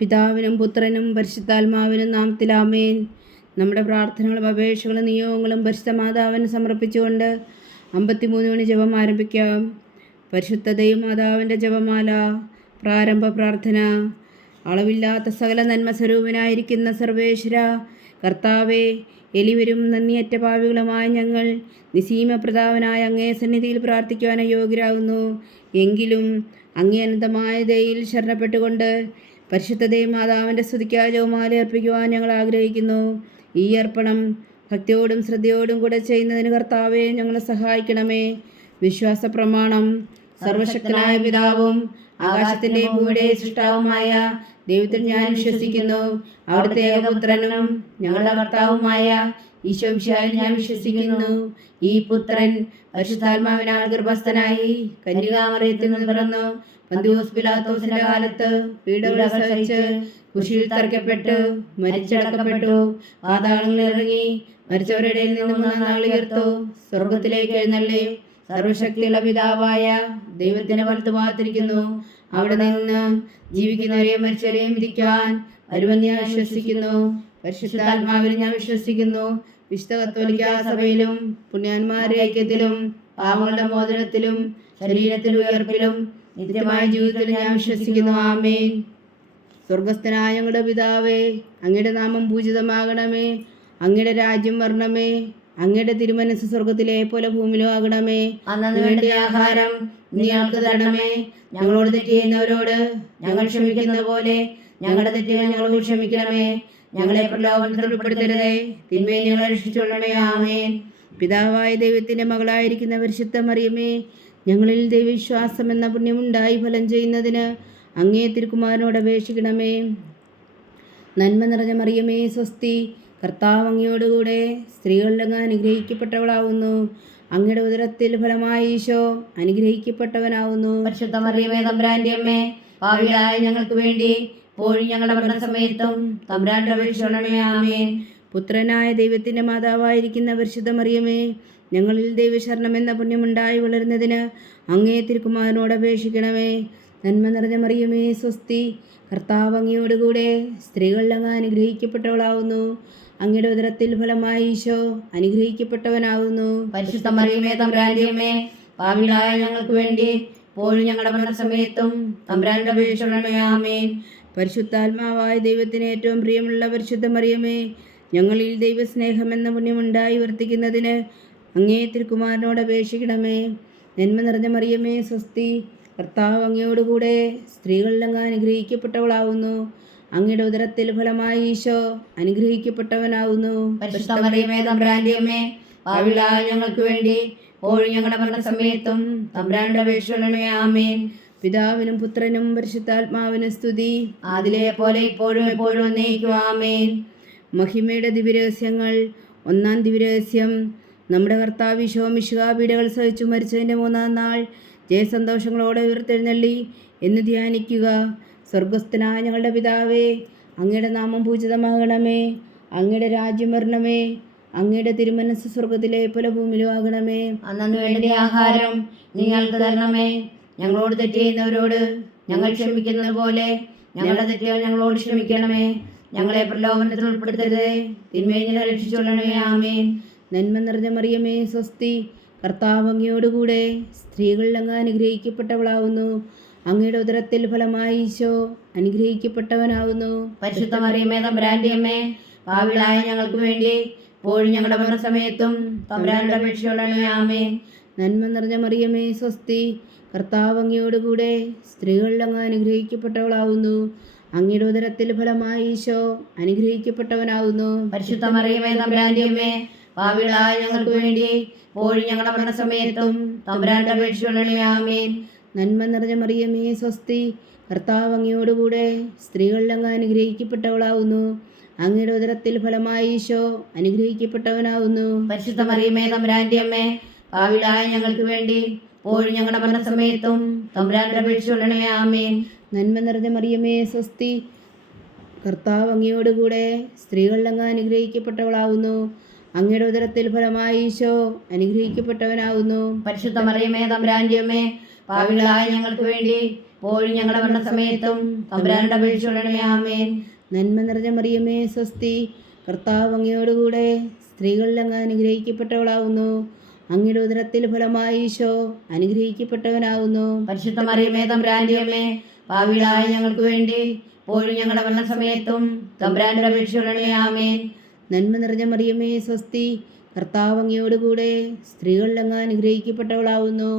പിതാവിനും പുത്രനും പരിശുദ്ധാത്മാവിനും നാമത്തിൽ ആമേൻ. നമ്മുടെ പ്രാർത്ഥനകളും അപേക്ഷകളും നിയോഗങ്ങളും പരിശുദ്ധ മാതാവിന് സമർപ്പിച്ചുകൊണ്ട് 53 മണി ജപം ആരംഭിക്കാം. പരിശുദ്ധ ദൈവമാതാവിൻ്റെ ജപമാല. പ്രാരംഭ പ്രാർത്ഥന. അളവില്ലാത്ത സകല നന്മ സ്വരൂപനായിരിക്കുന്ന സർവേശ്വര കർത്താവെ, എലിവരും നന്ദിയറ്റ പാവികളുമായ ഞങ്ങൾ നിസീമപ്രതാപനായ അങ്ങേ സന്നിധിയിൽ പ്രാർത്ഥിക്കുവാൻ യോഗ്യരാകുന്നു. എങ്കിലും അങ്ങേ അനന്തമായ ദയയിൽ ശരണപ്പെട്ടുകൊണ്ട് പരിശുദ്ധ ദൈവമാതാവിൻ്റെ സ്തുതിക്കായി ജപമാല അർപ്പിക്കുവാൻ ഞങ്ങൾ ആഗ്രഹിക്കുന്നു. ഈ അർപ്പണം ഭക്തിയോടും ശ്രദ്ധയോടും കൂടെ ചെയ്യുന്നതിന് കർത്താവെ ഞങ്ങളെ സഹായിക്കണമേ. വിശ്വാസ പ്രമാണം. സർവശക്തനായ പിതാവും ആകാശത്തിൻ്റെയും ഭൂമിയുടെയും സൃഷ്ടാവുമായ ദൈവത്തിൽ ഞാൻ വിശ്വസിക്കുന്നു. അവിടുത്തെ ഏകപുത്രനും ഞങ്ങളുടെ കർത്താവുമായ ഈശോമിശിഹായിൽ ഞാൻ വിശ്വസിക്കുന്നു. ഈ പുത്രൻ പരിശുദ്ധാത്മാവിനാൽ ഗർഭസ്ഥനായി കന്യകാമറിയത്തിൽ നിന്ന് പിറന്നു. പന്തിയോസ് പിലാത്തോസിന്റെ കാലത്ത് പീഡകൾ സഹിച്ച് കുരിശിൽ തറയ്ക്കപ്പെട്ടു, മരിച്ചടക്കപ്പെട്ടു, പാതാളങ്ങളിൽ ഇറങ്ങി, മരിച്ചവരുടെ ഇടയിൽ നിന്ന് 3 നാൾ ഉയർത്തു, സ്വർഗത്തിലേക്ക് എഴുന്നള്ളി, സർവശക്തിയുള്ള പിതാവായ ദൈവത്തിന്റെ വലത്തുഭാഗത്തിരിക്കുന്നു. അവിടെ നിന്ന് ജീവിക്കുന്നവരെയും മരിച്ചവരെയും വിധിക്കാൻ വരുമെന്ന് ഞാൻ വിശ്വസിക്കുന്നു. പരിശുദ്ധാത്മാവിൽ ഞാൻ വിശ്വസിക്കുന്നു. വിശുദ്ധ കത്തോലിക്കാ സഭയിലും പുണ്യാന്മാരുടെ ഐക്യത്തിലും പാപങ്ങളുടെ മോചനത്തിലും ശരീരത്തിലും ഉയർപ്പിലും നിത്യമായ ജീവിതത്തിൽ ഞാൻ വിശ്വസിക്കുന്നു. ആമേൻ. സ്വർഗസ്ഥനായ ഞങ്ങളുടെ പിതാവേ, അങ്ങയുടെ നാമം പൂജിതമാകണമേ. അങ്ങയുടെ രാജ്യം വരണമേ. അങ്ങയുടെ തിരുമനസ് സ്വർഗത്തിലെ പോലെ ഭൂമിയിലും ആകണമേ. അന്നു വേണ്ട ആഹാരം ഞങ്ങൾക്ക് തരണമേ. ഞങ്ങളോട് തെറ്റ് ചെയ്യുന്നവരോട് ഞങ്ങൾ ക്ഷമിക്കുന്നത് പോലെ ഞങ്ങളുടെ തെറ്റുകൾ ഞങ്ങളോട് ക്ഷമിക്കണമേ. ഞങ്ങളെ പ്രലോഭനത്തിൽ ഉൾപ്പെടുത്തരുതേ, തിന്മയെ ഞങ്ങളെ രക്ഷിച്ചുകൊള്ളണമേ. ആമേൻ. പിതാവായ ദൈവത്തിന്റെ മകളായിരിക്കുന്ന പരിശുദ്ധ മറിയമേ, ഞങ്ങളിൽ ദൈവവിശ്വാസം എന്ന പുണ്യമുണ്ടായി ഫലം ചെയ്യുന്നതിന് അങ്ങേ തിരുക്കുമാരനോട് അപേക്ഷിക്കണമേ. നന്മ നിറഞ്ഞ മറിയമേ സ്വസ്തി, കർത്താവ് അങ്ങയോടുകൂടെ സ്ത്രീകളിൽ അങ്ങ് അനുഗ്രഹിക്കപ്പെട്ടവളാവുന്നു. അങ്ങയുടെ ഉദരത്തിൽ ഫലമായി ഈശോ അനുഗ്രഹിക്കപ്പെട്ടവനാവുന്നു. പരിശുദ്ധ മറിയമേ തമ്പുരാന്റെ അമ്മേ, പാപികളായ ഞങ്ങൾക്ക് വേണ്ടി ഇപ്പോഴും ഞങ്ങളുടെ മരണസമയത്തും തമ്പുരാന്റെ അപേക്ഷിക്കണമേ. ആമേൻ. പുത്രനായ ദൈവത്തിന്റെ മാതാവായിരിക്കുന്ന പരിശുദ്ധ മറിയമേ, ഞങ്ങളിൽ ദൈവശരണം എന്ന പുണ്യമുണ്ടായി വളരുന്നതിന് അങ്ങേ തിരുക്കുമാരനോട് അപേക്ഷിക്കണമേ. നന്മ നിറഞ്ഞ മറിയമേ സ്വസ്തി, കർത്താവ് അങ്ങയോടുകൂടെ സ്ത്രീകളിൽ അങ്ങ് അനുഗ്രഹിക്കപ്പെട്ടവളാവുന്നു. അങ്ങയുടെ ഉദരത്തിൽ ഫലമായി ഈശോ അനുഗ്രഹിക്കപ്പെട്ടവനാകുന്നു. പരിശുദ്ധ മറിയമേ തമ്പുരാന്റെ അമ്മേ, പാപികളായ ഞങ്ങൾക്ക് വേണ്ടി ഇപ്പോഴും ഞങ്ങളുടെ മരണസമയത്തും തമ്പുരാന്റെ അപേക്ഷിക്കണമേ. ആമേൻ. പരിശുദ്ധാത്മാവായ ദൈവത്തിന് ഏറ്റവും പ്രിയമുള്ള പരിശുദ്ധ മറിയമേ, ഞങ്ങളിൽ ദൈവസ്നേഹം എന്ന പുണ്യമുണ്ടായി വർത്തിക്കുന്നതിന് അങ്ങേ തിരുക്കുമാരനോട് അപേക്ഷിക്കണമേ. നന്മ നിറഞ്ഞ മറിയമേ സ്വസ്തി, കർത്താവ് അങ്ങയോടുകൂടെ സ്ത്രീകളിൽ അങ്ങ് അനുഗ്രഹിക്കപ്പെട്ടവളാവുന്നു. അങ്ങയുടെ ഉദരത്തിൽ ഫലമായി ഈശോ അനുഗ്രഹിക്കപ്പെട്ടവനാവുന്നു. പരിശുദ്ധ മറിയമേ തമ്പുരാന്റെ അമ്മേ, പാപികളായ ഞങ്ങൾക്ക് വേണ്ടി ഇപ്പോഴും ഞങ്ങളുടെ മരണസമയത്തും തമ്പുരാന്റെ അപേക്ഷിക്കണമേ. ആമേൻ. പിതാവിനും പുത്രനും പരിശുദ്ധാത്മാവിനും സ്തുതി, അതിലെ പോലെ ഇപ്പോഴും എപ്പോഴും എന്നേക്കും. ആമേൻ. മഹിമയുടെ ദിവ്യരഹസ്യങ്ങൾ. 1-ാം ദിവ്യരഹസ്യം. നമ്മുടെ കർത്താവ് ഈശോ മിശിഹാ പീഡകൾ സഹിച്ചു മരിച്ചതിൻ്റെ 3-ാം നാൾ ജയസന്തോഷങ്ങളോടെ ഉയർത്തെഴുന്നള്ളി എന്ന് ധ്യാനിക്കുക. സ്വർഗസ്ഥനായ ഞങ്ങളുടെ പിതാവേ, അങ്ങയുടെ നാമം പൂജിതമാകണമേ. അങ്ങയുടെ രാജ്യം വരണമേ. അങ്ങയുടെ തിരുമനസ് സ്വർഗത്തിലെ പോലെ ഭൂമിയിലും ആകണമേ. അന്നു വേണ്ട ആഹാരം നിങ്ങൾക്ക് തരണമേ. ഞങ്ങളോട് തെറ്റ് ചെയ്യുന്നവരോട് ഞങ്ങൾ ക്ഷമിക്കുന്നത് പോലെ ഞങ്ങളുടെ തെറ്റുകൾ ഞങ്ങളോട് ക്ഷമിക്കണമേ. ഞങ്ങളെ പ്രലോഭനത്തിൽ ഉൾപ്പെടുത്തരുതേ, തിന്മയെ ഞങ്ങളെ രക്ഷിച്ചുകൊള്ളണമേ. ആമേൻ. നന്മ നിറഞ്ഞ മറിയമേ സ്വസ്തി, കർത്താവ് അങ്ങയോടുകൂടെ സ്ത്രീകളിൽ അങ്ങ് അനുഗ്രഹിക്കപ്പെട്ടവളാവുന്നു. അങ്ങയുടെ ഉദരത്തിൽ ഫലമായി ഈശോ അനുഗ്രഹിക്കപ്പെട്ടവനാവുന്നു. പരിശുദ്ധ മറിയമേ തമ്പുരാന്റെ അമ്മേ, പാപികളായ ഞങ്ങൾക്ക് വേണ്ടി ഇപ്പോഴും ഞങ്ങളുടെ മരണസമയത്തും തമ്പുരാന്റെ അപേക്ഷിച്ചുകൊള്ളണമേ. ആമേൻ. നന്മ നിറഞ്ഞ മറിയമേ സ്വസ്തി, കർത്താവ് അങ്ങയോടുകൂടെ സ്ത്രീകളിൽ അങ്ങ് അനുഗ്രഹിക്കപ്പെട്ടവളാവുന്നു. അങ്ങയുടെ ഉദരത്തിൽ ഫലമായി ഈശോ അനുഗ്രഹിക്കപ്പെട്ടവനാവുന്നു. പരിശുദ്ധ മറിയമേ തമ്പുരാന്റെ അമ്മേ, പാപികളായ ഞങ്ങൾക്ക് വേണ്ടി ഇപ്പോഴും ഞങ്ങളുടെ മരണസമയത്തും തമ്പുരാന്റെ അപേക്ഷിച്ചുകൊള്ളണമേ. ആമേൻ. നന്മ നിറഞ്ഞ മറിയമേ സ്വസ്തി, കർത്താവ് അങ്ങയോടുകൂടെ സ്ത്രീകളിൽ അങ്ങ് അനുഗ്രഹിക്കപ്പെട്ടവളാവുന്നു. അങ്ങയുടെ ഉദരത്തിൽ ഫലമായി ഈശോ അനുഗ്രഹിക്കപ്പെട്ടവനാവുന്നു. പരിശുദ്ധ മറിയമേ തമ്പുരാന്റെ അമ്മേ, പാപികളായ ഞങ്ങൾക്ക് വേണ്ടി ഇപ്പോഴും ഞങ്ങളുടെ മരണസമയത്തും തമ്പുരാന്റെ അപേക്ഷിച്ചുകൊള്ളണമേ. ആമേൻ. നന്മ നിറഞ്ഞ മറിയമേ സ്വസ്തി, കർത്താവ് അങ്ങയോടുകൂടെ സ്ത്രീകളിൽ അങ്ങ് അനുഗ്രഹിക്കപ്പെട്ടവളാവുന്നു. അങ്ങയുടെ ഉദരത്തിൽ ഫലമായി ഈശോ അനുഗ്രഹിക്കപ്പെട്ടവനാവുന്നു. പരിശുദ്ധ മറിയമേ തമ്പുരാന്റെ അമ്മേ, പാപികളായ ഞങ്ങൾക്ക് വേണ്ടി ഇപ്പോഴും ഞങ്ങളുടെ മരണസമയത്തും തമ്പുരാനോട് അപേക്ഷിച്ചുകൊള്ളണമേ. ആമേൻ. നന്മ നിറഞ്ഞ മറിയമേ സ്വസ്തി, കർത്താവ് അങ്ങയോടുകൂടെ സ്ത്രീകളിൽ അങ്ങ് അനുഗ്രഹിക്കപ്പെട്ടവളാകുന്നു. അങ്ങയുടെ ഉദരത്തിൽ ഫലമായി ഈശോ അനുഗ്രഹിക്കപ്പെട്ടവനാകുന്നു. പരിശുദ്ധ മറിയമേ തമ്പുരാന്റെ അമ്മേ, പാപികളായ ഞങ്ങൾക്ക് വേണ്ടി ഇപ്പോഴും ഞങ്ങളുടെ മരണസമയത്തും തമ്പുരാനോട് അപേക്ഷിച്ചുകൊള്ളണമേ. ആമേൻ. നന്മ നിറഞ്ഞ മറിയമേ സ്വസ്തി, കർത്താവ് അങ്ങയോടുകൂടെ സ്ത്രീകളിൽ അങ്ങ് അനുഗ്രഹിക്കപ്പെട്ടവളാകുന്നു.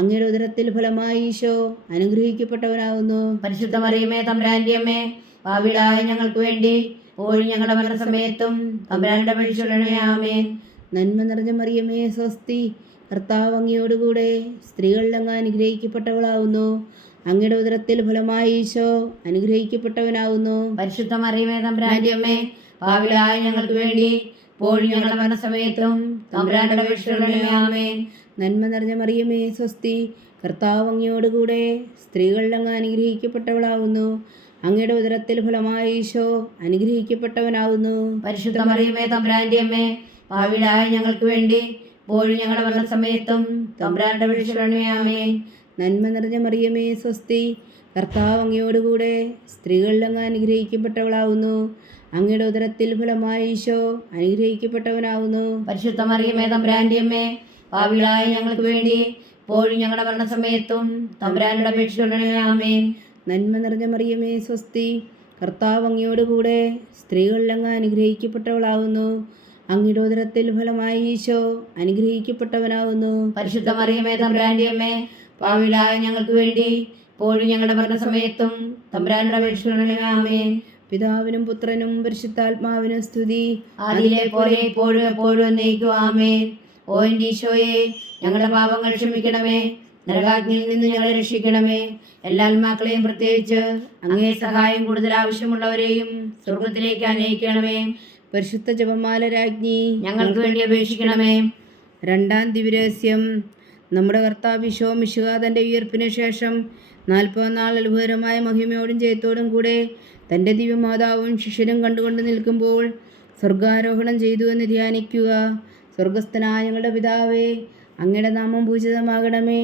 അങ്ങയുടെ ഉദരത്തിൽ ഫലമായി ഈശോ അനുഗ്രഹിക്കപ്പെട്ടവനാകുന്നു. പരിശുദ്ധ മറിയമേ തമ്പുരാന്റെ അമ്മേ, പാപികളായ ഞങ്ങൾക്ക് വേണ്ടി ഇപ്പോഴും ഞങ്ങളുടെ മരണസമയത്തും തമ്പുരാനോട് അപേക്ഷിച്ചുകൊള്ളണമേ. ആമേൻ. നന്മ നിറഞ്ഞ മറിയമേ സ്വസ്തി, കർത്താവ് അങ്ങയോടുകൂടെ സ്ത്രീകളിൽ അങ്ങ് അനുഗ്രഹിക്കപ്പെട്ടവളാകുന്നു. അങ്ങയുടെ ഉദരത്തിൽ ഫലമായി ഈശോ അനുഗ്രഹിക്കപ്പെട്ടവനാകുന്നു. പരിശുദ്ധ മറിയമേ തമ്പുരാന്റെ അമ്മേ, പാപികളായ ഞങ്ങൾക്ക് വേണ്ടി ഇപ്പോഴും ഞങ്ങളുടെ മരണസമയത്തും തമ്പുരാനോട് അപേക്ഷിച്ചുകൊള്ളണമേ. ആമേൻ. നന്മ നിറഞ്ഞ മറിയമേ സ്വസ്തി, കർത്താവ് അങ്ങയോടുകൂടെ സ്ത്രീകളിൽ അങ്ങ് അനുഗ്രഹിക്കപ്പെട്ടവളാകുന്നു. അങ്ങയുടെ ഉദരത്തിൽ ഫലമായി ഈശോ അനുഗ്രഹിക്കപ്പെട്ടവനാകുന്നു. പരിശുദ്ധ മറിയമേ തമ്പുരാന്റെ അമ്മേ, പാപികളായ ഞങ്ങൾക്ക് വേണ്ടി ഇപ്പോഴും ഞങ്ങളുടെ മരണസമയത്തും തമ്പുരാനോട് അപേക്ഷിച്ചുകൊള്ളണമേ. ആമേൻ. നന്മ നിറഞ്ഞ മറിയമേ സ്വസ്തി, കർത്താവ് അങ്ങയോടുകൂടെ സ്ത്രീകളിൽ അങ്ങ് അനുഗ്രഹിക്കപ്പെട്ടവളാകുന്നു. അങ്ങയുടെ ഉദരത്തിൽ ഫലമായി ഈശോ അനുഗ്രഹിക്കപ്പെട്ടവനാകുന്നു. പരിശുദ്ധ മറിയമേ തമ്പുരാന്റെ അമ്മേ, പാപികളായ ഞങ്ങൾക്ക് വേണ്ടി ഇപ്പോഴും ഞങ്ങളുടെ മരണസമയത്തും തമ്പുരാനോട് അപേക്ഷിച്ചുകൊള്ളണമേ. ആമേൻ. നന്മ നിറഞ്ഞ മറിയമേ സ്വസ്തി, കർത്താവ് അങ്ങയോടുകൂടെ സ്ത്രീകളിൽ അങ്ങ് അനുഗ്രഹിക്കപ്പെട്ടവളാകുന്നു. അങ്ങയുടെ ഉദരത്തിൽ ഫലമായി ഈശോ അനുഗ്രഹിക്കപ്പെട്ടവനാകുന്നു. പരിശുദ്ധ മറിയമേ തമ്പുരാന്റെ അമ്മേ, പാപികളായ ഞങ്ങൾക്ക് വേണ്ടി ഇപ്പോഴും ഞങ്ങളുടെ മരണസമയത്തും തമ്പുരാനോട് അപേക്ഷിച്ചുകൊള്ളണമേ. ആമേൻ. പിതാവിനും പുത്രനും പരിശുദ്ധാത്മാവിനും സ്തുതി, അതിലെ പോലെ ഇപ്പോഴും എപ്പോഴും എന്നേക്കും. ആമേൻ. ഓ എൻ്റെ ഈശോയെ, ഞങ്ങളുടെ പാപങ്ങൾ ക്ഷമിക്കണമേ, നരകാഗ്നിയിൽ നിന്ന് ഞങ്ങളെ രക്ഷിക്കണമേ. എല്ലാ ആത്മാക്കളെയും, പ്രത്യേകിച്ച് അങ്ങേ സഹായം കൂടുതൽ ആവശ്യമുള്ളവരെയും സ്വർഗത്തിലേക്ക് അനയിക്കണമേ. പരിശുദ്ധ ജപമാല രാജ്ഞി ഞങ്ങൾക്ക് വേണ്ടി അപേക്ഷിക്കണമേ. രണ്ടാം ദിവ്യരഹസ്യം. നമ്മുടെ കർത്താവ് ഈശോ മിശിഹാ തൻ്റെ ഉയർപ്പിന് ശേഷം 40 നാൾ അത്ഭുതകരമായ മഹിമയോടും ജയത്തോടും കൂടെ തൻ്റെ ദിവ്യമാതാവും ശിഷ്യരും കണ്ടുകൊണ്ട് നിൽക്കുമ്പോൾ സ്വർഗാരോഹണം ചെയ്തു എന്ന് ധ്യാനിക്കുക. സ്വർഗസ്ഥനായ ഞങ്ങളുടെ പിതാവേ, അങ്ങയുടെ നാമം പൂജിതമാകണമേ.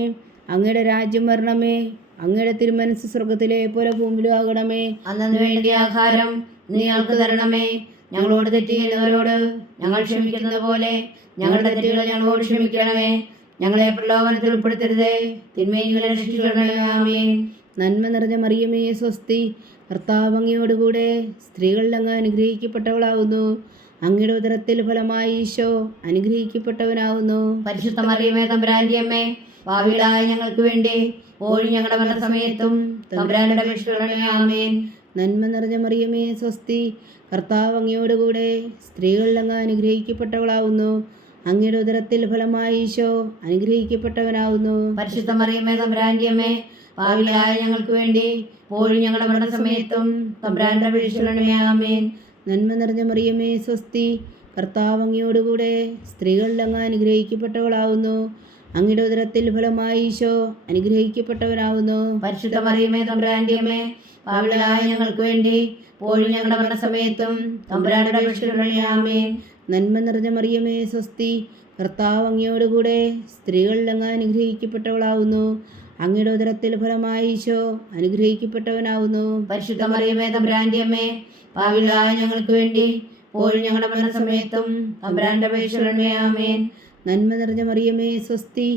അങ്ങയുടെ രാജ്യം വരണമേ. അങ്ങയുടെ തിരുമനസ് സ്വർഗത്തിലെ പോലെ ഭൂമിയിലും ആകണമേ. അന്നു വേണ്ടിയ ആഹാരം നീ ഞങ്ങൾക്ക് തരണമേ. ഞങ്ങളോട് തെറ്റ് ചെയ്യുന്നവരോട് ഞങ്ങൾ ക്ഷമിക്കുന്നത് പോലെ ഞങ്ങളുടെ തെറ്റുകൾ ഞങ്ങളോട് ക്ഷമിക്കണമേ. ഞങ്ങളെ പ്രലോഭനത്തിൽ ഉൾപ്പെടുത്തരുതേ, തിന്മയിൽ ഞങ്ങളെ രക്ഷിക്കണമേ. ആമേൻ. നന്മ നിറഞ്ഞ മറിയമേ സ്വസ്തി, കർത്താവ് അങ്ങയോടുകൂടെ സ്ത്രീകളിൽ അങ്ങ് അനുഗ്രഹിക്കപ്പെട്ടവളാകുന്നു. അങ്ങയുടെ ഉദരത്തിൽ ഫലമായി ഈശോ അനുഗ്രഹിക്കപ്പെട്ടവനാകുന്നു. പരിശുദ്ധ മറിയമേ തമ്പുരാന്റെ അമ്മേ, പാപികളായ ഞങ്ങൾക്ക് വേണ്ടി ഇപ്പോഴും ഞങ്ങളുടെ മരണസമയത്തും തമ്പുരാനോട് അപേക്ഷിച്ചുകൊള്ളണമേ. ആമേൻ. നന്മ നിറഞ്ഞ മറിയമേ സ്വസ്തി, കർത്താവ് അങ്ങയോടുകൂടെ സ്ത്രീകളിൽ അങ്ങ് അനുഗ്രഹിക്കപ്പെട്ടവളാകുന്നു. അങ്ങയുടെ ഉദരത്തിൽ ഫലമായി ഈശോ അനുഗ്രഹിക്കപ്പെട്ടവനാകുന്നു. പരിശുദ്ധ മറിയമേ തമ്പുരാന്റെ അമ്മേ, പാപികളായ ഞങ്ങൾക്ക് വേണ്ടി ഇപ്പോഴും ഞങ്ങളുടെ മരണസമയത്തും തമ്പുരാനോട് അപേക്ഷിച്ചുകൊള്ളണമേ. ആമേൻ. നന്മ നിറഞ്ഞ മറിയമേ സ്വസ്തി, കർത്താവ് അങ്ങയോടുകൂടെ സ്ത്രീകളിൽ അങ്ങ് അനുഗ്രഹിക്കപ്പെട്ടവളാകുന്നു. അങ്ങയുടെ ഉദരത്തിൽ ഫലമായി ഈശോ അനുഗ്രഹിക്കപ്പെട്ടവനാകുന്നു. പരിശുദ്ധ മറിയമേ തമ്പുരാന്റെ അമ്മേ, പാപികളായ ഞങ്ങൾക്ക് വേണ്ടി ഇപ്പോഴും ഞങ്ങളുടെ മരണസമയത്തും തമ്പുരാനോട് അപേക്ഷിച്ചുകൊള്ളണമേ. ആമേൻ. നന്മ നിറഞ്ഞ മറിയമേ സ്വസ്തി, കർത്താവ് അങ്ങയോടുകൂടെ സ്ത്രീകളിൽ അങ്ങ് അനുഗ്രഹിക്കപ്പെട്ടവളാകുന്നു. അങ്ങയുടെ ഉദരത്തിൽ ഫലമായി ഈശോ അനുഗ്രഹിക്കപ്പെട്ടവനാകുന്നു. പരിശുദ്ധ മറിയമേ തമ്പുരാന്റെ അമ്മേ, പാപികളായ ഞങ്ങൾക്ക് വേണ്ടി ഇപ്പോഴും ഞങ്ങളുടെ മരണസമയത്തും തമ്പുരാനോട് അപേക്ഷിച്ചുകൊള്ളണമേ. ആമേൻ. നന്മ നിറഞ്ഞ മറിയമേ സ്വസ്തി,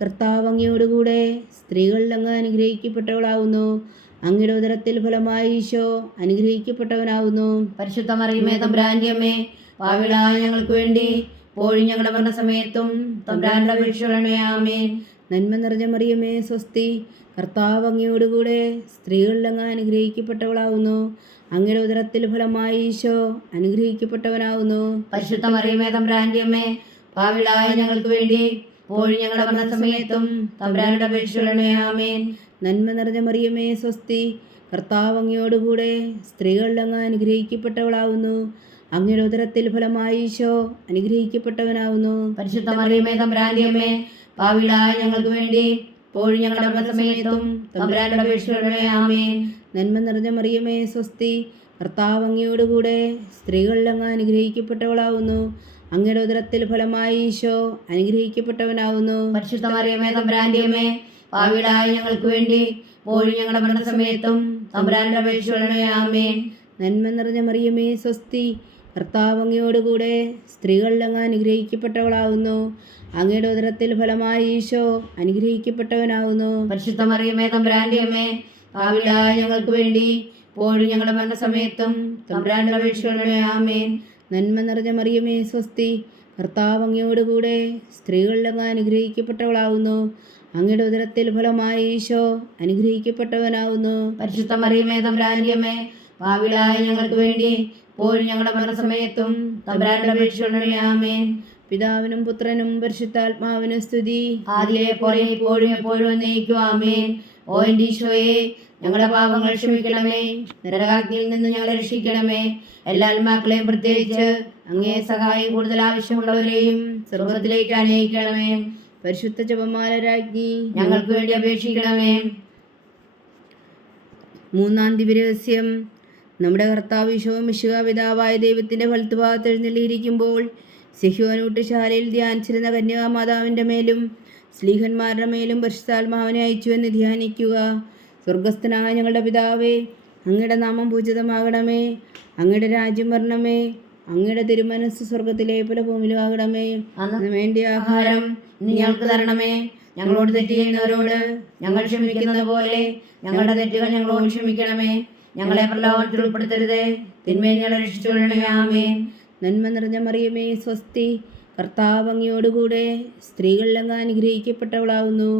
കർത്താവ് അങ്ങയോടുകൂടെ സ്ത്രീകളിൽ അങ്ങ് അനുഗ്രഹിക്കപ്പെട്ടവളാകുന്നു. അങ്ങയുടെ ഉദരത്തിൽ ഫലമായി ഈശോ അനുഗ്രഹിക്കപ്പെട്ടവനാകുന്നു. പരിശുദ്ധ മറിയമേ തമ്പുരാന്റെ അമ്മേ, പാപികളായ ഞങ്ങൾക്ക് വേണ്ടി ഇപ്പോഴും ഞങ്ങളുടെ മരണസമയത്തും തമ്പുരാനോട് അപേക്ഷിച്ചുകൊള്ളണമേ. ആമേൻ. നന്മ നിറഞ്ഞ മറിയമേ സ്വസ്തി, കർത്താവ് അങ്ങയോടുകൂടെ സ്ത്രീകളിൽ അങ്ങ് അനുഗ്രഹിക്കപ്പെട്ടവളാകുന്നു. അങ്ങയുടെ ഉദരത്തിൽ ഫലമായി ഈശോ അനുഗ്രഹിക്കപ്പെട്ടവനാകുന്നു. പരിശുദ്ധ മറിയമേ തമ്പുരാന്റെ അമ്മേ, പാപികളായ ഞങ്ങൾക്ക് വേണ്ടി ഇപ്പോഴും ഞങ്ങളുടെ മരണസമയത്തും തമ്പുരാനോട് അപേക്ഷിച്ചുകൊള്ളണമേ. ആമേൻ. നന്മ നിറഞ്ഞ മറിയമേ സ്വസ്തി, കർത്താവ് അങ്ങയോടുകൂടെ സ്ത്രീകളിൽ അങ്ങ് അനുഗ്രഹിക്കപ്പെട്ടവളാകുന്നു. അങ്ങയുടെ ഉദരത്തിൽ ഫലമായി ഈശോ അനുഗ്രഹിക്കപ്പെട്ടവനാകുന്നു. പരിശുദ്ധ മറിയമേ തമ്പുരാന്റെ അമ്മേ, പാപികളായ ഞങ്ങൾക്ക് വേണ്ടി ഇപ്പോഴും ഞങ്ങളുടെ മരണസമയത്തും തമ്പുരാനോട് അപേക്ഷിച്ചുകൊള്ളണമേ. ആമേൻ. നന്മ നിറഞ്ഞ മറിയമേ സ്വസ്തി, കർത്താവ് അങ്ങയോടുകൂടെ സ്ത്രീകളിൽ അങ്ങ് അനുഗ്രഹിക്കപ്പെട്ടവളാകുന്നു. അങ്ങയുടെ ഉദരത്തിൽ ഫലമായി ഈശോ അനുഗ്രഹിക്കപ്പെട്ടവനാകുന്നു. പരിശുദ്ധ മറിയമേ തമ്പുരാന്റെ അമ്മേ, പാപികളായ ഞങ്ങൾക്ക് വേണ്ടി ഇപ്പോഴും ഞങ്ങളുടെ മരണസമയത്തും തമ്പുരാനോട് അപേക്ഷിച്ചുകൊള്ളണമേ. ആമേൻ. നന്മ നിറഞ്ഞ മറിയമേ സ്വസ്തി, കർത്താവ് അങ്ങയോടുകൂടെ സ്ത്രീകളിൽ അങ്ങ് അനുഗ്രഹിക്കപ്പെട്ടവളാവുന്നു. അങ്ങയുടെ ഉദരത്തിൽ ഫലമായി ഈശോ അനുഗ്രഹിക്കപ്പെട്ടവനാവുന്നു. പരിശുദ്ധ മറിയമേ തമ്പുരാന്റെ അമ്മേ, പാപികളായ ഞങ്ങൾക്ക് വേണ്ടി ഇപ്പോഴും ഞങ്ങളുടെ മരണസമയത്തും തമ്പുരാനോട് അപേക്ഷിച്ചുകൊള്ളണമേ. ആമേൻ. നന്മ നിറഞ്ഞ മറിയമേ സ്വസ്തി, കർത്താവ് അങ്ങയോടുകൂടെ സ്ത്രീകളിൽ അങ്ങ് അനുഗ്രഹിക്കപ്പെട്ടവളാവുന്നു. അങ്ങയുടെ ഉദരത്തിൽ ഫലമായി ഈശോ അനുഗ്രഹിക്കപ്പെട്ടവനാവുന്നു. പരിശുദ്ധ മറിയമേ തമ്പുരാന്റെ അമ്മേ, പാപികളായ ഞങ്ങൾക്ക് വേണ്ടി ഇപ്പോഴും ഞങ്ങളുടെ മരണസമയത്തും തമ്പുരാനോട് അപേക്ഷിച്ചുകൊള്ളണമേ. ആമേൻ. പിതാവിനും പുത്രനും പരിശുദ്ധാത്മാവിനും സ്തുതി. ആദിയിലെ പോലെ ഇപ്പോഴും എപ്പോഴും എന്നേക്കും. ആമേൻ. ഓ എൻ്റെ ഈശോയെ, ഞങ്ങളുടെ പാപങ്ങൾ ക്ഷമിക്കണമേ, നരകാഗ്നിയിൽ നിന്ന് ഞങ്ങളെ രക്ഷിക്കണമേ. എല്ലാ ആത്മാക്കളെയും, പ്രത്യേകിച്ച് അങ്ങേ സഹായം കൂടുതൽ ആവശ്യമുള്ളവരെയും സ്വർഗത്തിലേക്ക് അനയിക്കണമേ. പരിശുദ്ധ ജപമാല രാജ്ഞി ഞങ്ങൾക്ക് വേണ്ടി അപേക്ഷിക്കണമേ. മൂന്നാം ദിവ്യരഹസ്യം. നമ്മുടെ കർത്താവ് ഈശോ മിശിഹ പിതാവായ ദൈവത്തിൻ്റെ വലത്തുഭാഗത്ത് എഴുന്നള്ളിയിരിക്കുമ്പോൾ സിഹ്യോനൂട്ടുശാലയിൽ ധ്യാനിച്ചിരുന്ന കന്യകാമാതാവിൻ്റെ മേലും സ്ലീഹന്മാരുടെ മേലും പരിശുദ്ധാത്മാവിനെ അയച്ചു എന്ന് ധ്യാനിക്കുക. സ്വർഗസ്ഥനായ ഞങ്ങളുടെ പിതാവേ, അങ്ങയുടെ നാമം പൂജിതമാകണമേ. അങ്ങയുടെ രാജ്യം വരണമേ. അങ്ങയുടെ തിരുമനസ് സ്വർഗത്തിലെ പോലെ ഭൂമിയിലാകണമേ. അന്ന് വേണ്ടിയ ആഹാരം നീ ഞങ്ങൾക്ക് തരണമേ. ഞങ്ങളോട് തെറ്റ് ചെയ്യുന്നവരോട് ഞങ്ങൾ ക്ഷമിക്കുന്നത് പോലെ ഞങ്ങളുടെ തെറ്റുകൾ ഞങ്ങളോട് ക്ഷമിക്കണമേ. ഞങ്ങളെ പ്രലോഭനത്തിൽ ഉൾപ്പെടുത്തരുതേ, തിന്മയെ ഞങ്ങളെ രക്ഷിച്ചുകൊള്ളണമേ. ആമേൻ. നന്മ നിറഞ്ഞ മറിയമേ സ്വസ്തി, കർത്താവ് അങ്ങയോടുകൂടെ സ്ത്രീകളിൽ അങ്ങ് അനുഗ്രഹിക്കപ്പെട്ടവളാവുന്നു.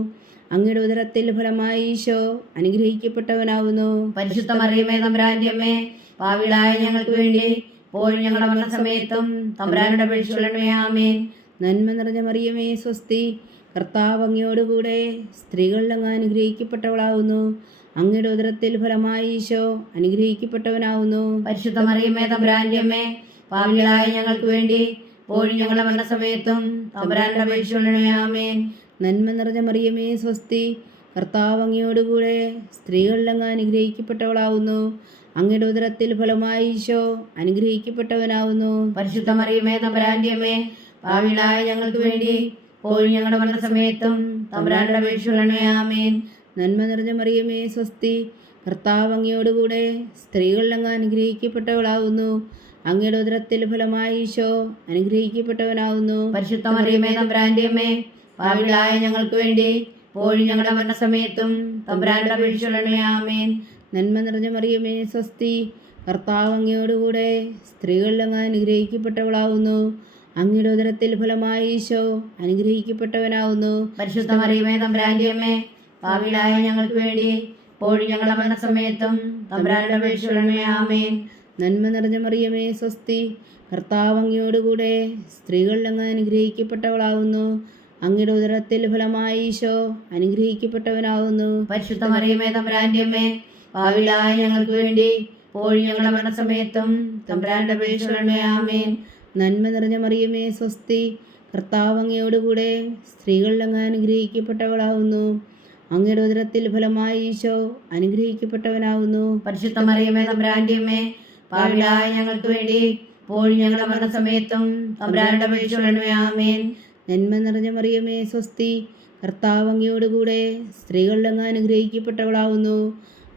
അങ്ങയുടെ ഉദരത്തിൽ ഫലമായി ഈശോ അനുഗ്രഹിക്കപ്പെട്ടവനാവുന്നു. പരിശുദ്ധ മറിയമേ തമ്പുരാന്റെ അമ്മേ, പാപികളായ ഞങ്ങൾക്ക് വേണ്ടി ഇപ്പോഴും ഞങ്ങളുടെ മരണസമയത്തും തമ്പുരാനോട് അപേക്ഷിച്ചുകൊള്ളണമേ. ആമേൻ. നന്മ നിറഞ്ഞ മറിയമേ സ്വസ്തി, കർത്താവ് അങ്ങയോടുകൂടെ സ്ത്രീകളിൽ അങ്ങ് അനുഗ്രഹിക്കപ്പെട്ടവളാവുന്നു. അങ്ങയുടെ ഉദരത്തിൽ ഫലമായി ഈശോ അനുഗ്രഹിക്കപ്പെട്ടവനാവുന്നു. പരിശുദ്ധ മറിയമേ തമ്പുരാന്റെ അമ്മേ, പാപികളായ ഞങ്ങൾക്ക് വേണ്ടി ഇപ്പോഴും ഞങ്ങളുടെ മരണസമയത്തും തമ്പുരാനോട് അപേക്ഷിച്ചുകൊള്ളണമേ. ആമേൻ. നന്മ നിറഞ്ഞ മറിയമേ സ്വസ്തി, കർത്താവ് അങ്ങയോടുകൂടെ സ്ത്രീകളിൽ അങ്ങ് അനുഗ്രഹിക്കപ്പെട്ടവളാവുന്നു. അങ്ങയുടെ ഉദരത്തിൽ ഫലമായി ഈശോ അനുഗ്രഹിക്കപ്പെട്ടവനാവുന്നു. പരിശുദ്ധ മറിയമേ തമ്പുരാന്റെ അമ്മേ, പാപികളായ ഞങ്ങൾക്ക് വേണ്ടി ഇപ്പോഴും ഞങ്ങളുടെ മരണസമയത്തും തമ്പുരാനോട് അപേക്ഷിച്ചുകൊള്ളണമേ. ആമേൻ. നന്മ നിറഞ്ഞ മറിയമേ സ്വസ്തി, കർത്താവ് അങ്ങയോടുകൂടെ സ്ത്രീകളിൽ അങ്ങ് അനുഗ്രഹിക്കപ്പെട്ടവളാവുന്നു. അങ്ങയുടെ ഉദരത്തിൽ ഫലമായി ഈശോ അനുഗ്രഹിക്കപ്പെട്ടവനാവുന്നു. പരിശുദ്ധ മറിയമേ തമ്പുരാന്റെ അമ്മേ, പാപികളായ ഞങ്ങൾക്ക് വേണ്ടി ഇപ്പോഴും ഞങ്ങളുടെ മരണസമയത്തും തമ്പുരാനോട് അപേക്ഷിച്ചുകൊള്ളണമേ. ആമേൻ. നന്മ നിറഞ്ഞ മറിയമേ സ്വസ്തി, കർത്താവ് അങ്ങയോടുകൂടെ സ്ത്രീകളിൽ അങ്ങ് അനുഗ്രഹിക്കപ്പെട്ടവളാവുന്നു. അങ്ങയുടെ ഉദരത്തിൽ ഫലമായി ഈശോ അനുഗ്രഹിക്കപ്പെട്ടവനാവുന്നു. പരിശുദ്ധ മറിയമേ തമ്പുരാന്റെ അമ്മേ, പാപികളായ ഞങ്ങൾക്ക് വേണ്ടി ഇപ്പോഴും ഞങ്ങളുടെ മരണസമയത്തും തമ്പുരാനോട് അപേക്ഷിച്ചുകൊള്ളണമേ. ആമേൻ. നന്മ നിറഞ്ഞ മറിയമേ സ്വസ്തി, കർത്താവ് അങ്ങയോടുകൂടെ സ്ത്രീകളിൽ അങ്ങ് അനുഗ്രഹിക്കപ്പെട്ടവളാവുന്നു. അങ്ങയുടെ ഉദരത്തിൽ ഫലമായി ഈശോ അനുഗ്രഹിക്കപ്പെട്ടവനാവുന്നു. പരിശുദ്ധ മറിയമേ തമ്പുരാന്റെ അമ്മേ, പാപികളായ ഞങ്ങൾക്ക് വേണ്ടി ഇപ്പോഴും ഞങ്ങളുടെ മരണസമയത്തും തമ്പുരാനോട് അപേക്ഷിച്ചുകൊള്ളണമേ. ആമേൻ. നന്മ നിറഞ്ഞ മറിയമേ സ്വസ്തി, കർത്താവ് അങ്ങയോടുകൂടെ സ്ത്രീകളിൽ അങ്ങ് അനുഗ്രഹിക്കപ്പെട്ടവളാവുന്നു. അങ്ങയുടെ ഉദരത്തിൽ ഫലമായി ഈശോ അനുഗ്രഹിക്കപ്പെട്ടവനാവുന്നു. പരിശുദ്ധ മറിയമേ തമ്പുരാന്റെ അമ്മേ, പാപികളായ ഞങ്ങൾക്ക് വേണ്ടി ഇപ്പോഴും ഞങ്ങളുടെ മരണസമയത്തും തമ്പുരാനോട് അപേക്ഷിച്ചുകൊള്ളണമേ. ആമേൻ. നന്മ നിറഞ്ഞ മറിയമേ സ്വസ്തി, കർത്താവ് അങ്ങയോടുകൂടെ സ്ത്രീകളിൽ അങ്ങ് അനുഗ്രഹിക്കപ്പെട്ടവളാവുന്നു.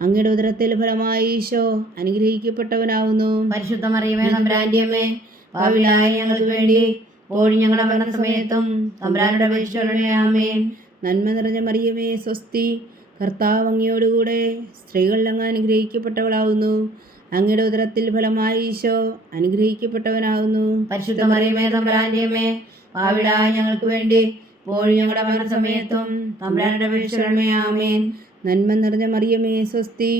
അങ്ങയുടെ ഉദരത്തിൽ ഫലമായി ഈശോ അനുഗ്രഹിക്കപ്പെട്ടവനാവുന്നു. പരിശുദ്ധ മറിയമേ തമ്പുരാന്റെ അമ്മേ, പാപികളായ ഞങ്ങൾക്ക് വേണ്ടി ഇപ്പോഴും ഞങ്ങളുടെ മരണസമയത്തും തമ്പുരാനോട് അപേക്ഷിച്ചുകൊള്ളണമേ. ആമേൻ. നന്മ നിറഞ്ഞ മറിയമേ സ്വസ്തി, കർത്താവ് അങ്ങയോടുകൂടെ സ്ത്രീകളിൽ അങ്ങ് അനുഗ്രഹിക്കപ്പെട്ടവളാവുന്നു. അങ്ങയുടെ ഉദരത്തിൽ ഫലമായി ഈശോ അനുഗ്രഹിക്കപ്പെട്ടവനാവുന്നു. പരിശുദ്ധ മറിയമേ തമ്പുരാന്റെ അമ്മേ, പാപികളായ ഞങ്ങൾക്ക് വേണ്ടി ഇപ്പോഴും ഞങ്ങളുടെ മരണസമയത്തും തമ്പുരാനോട് അപേക്ഷിച്ചുകൊള്ളണമേ. ആമേൻ. നന്മ നിറഞ്ഞ മറിയമേ സ്വസ്തി,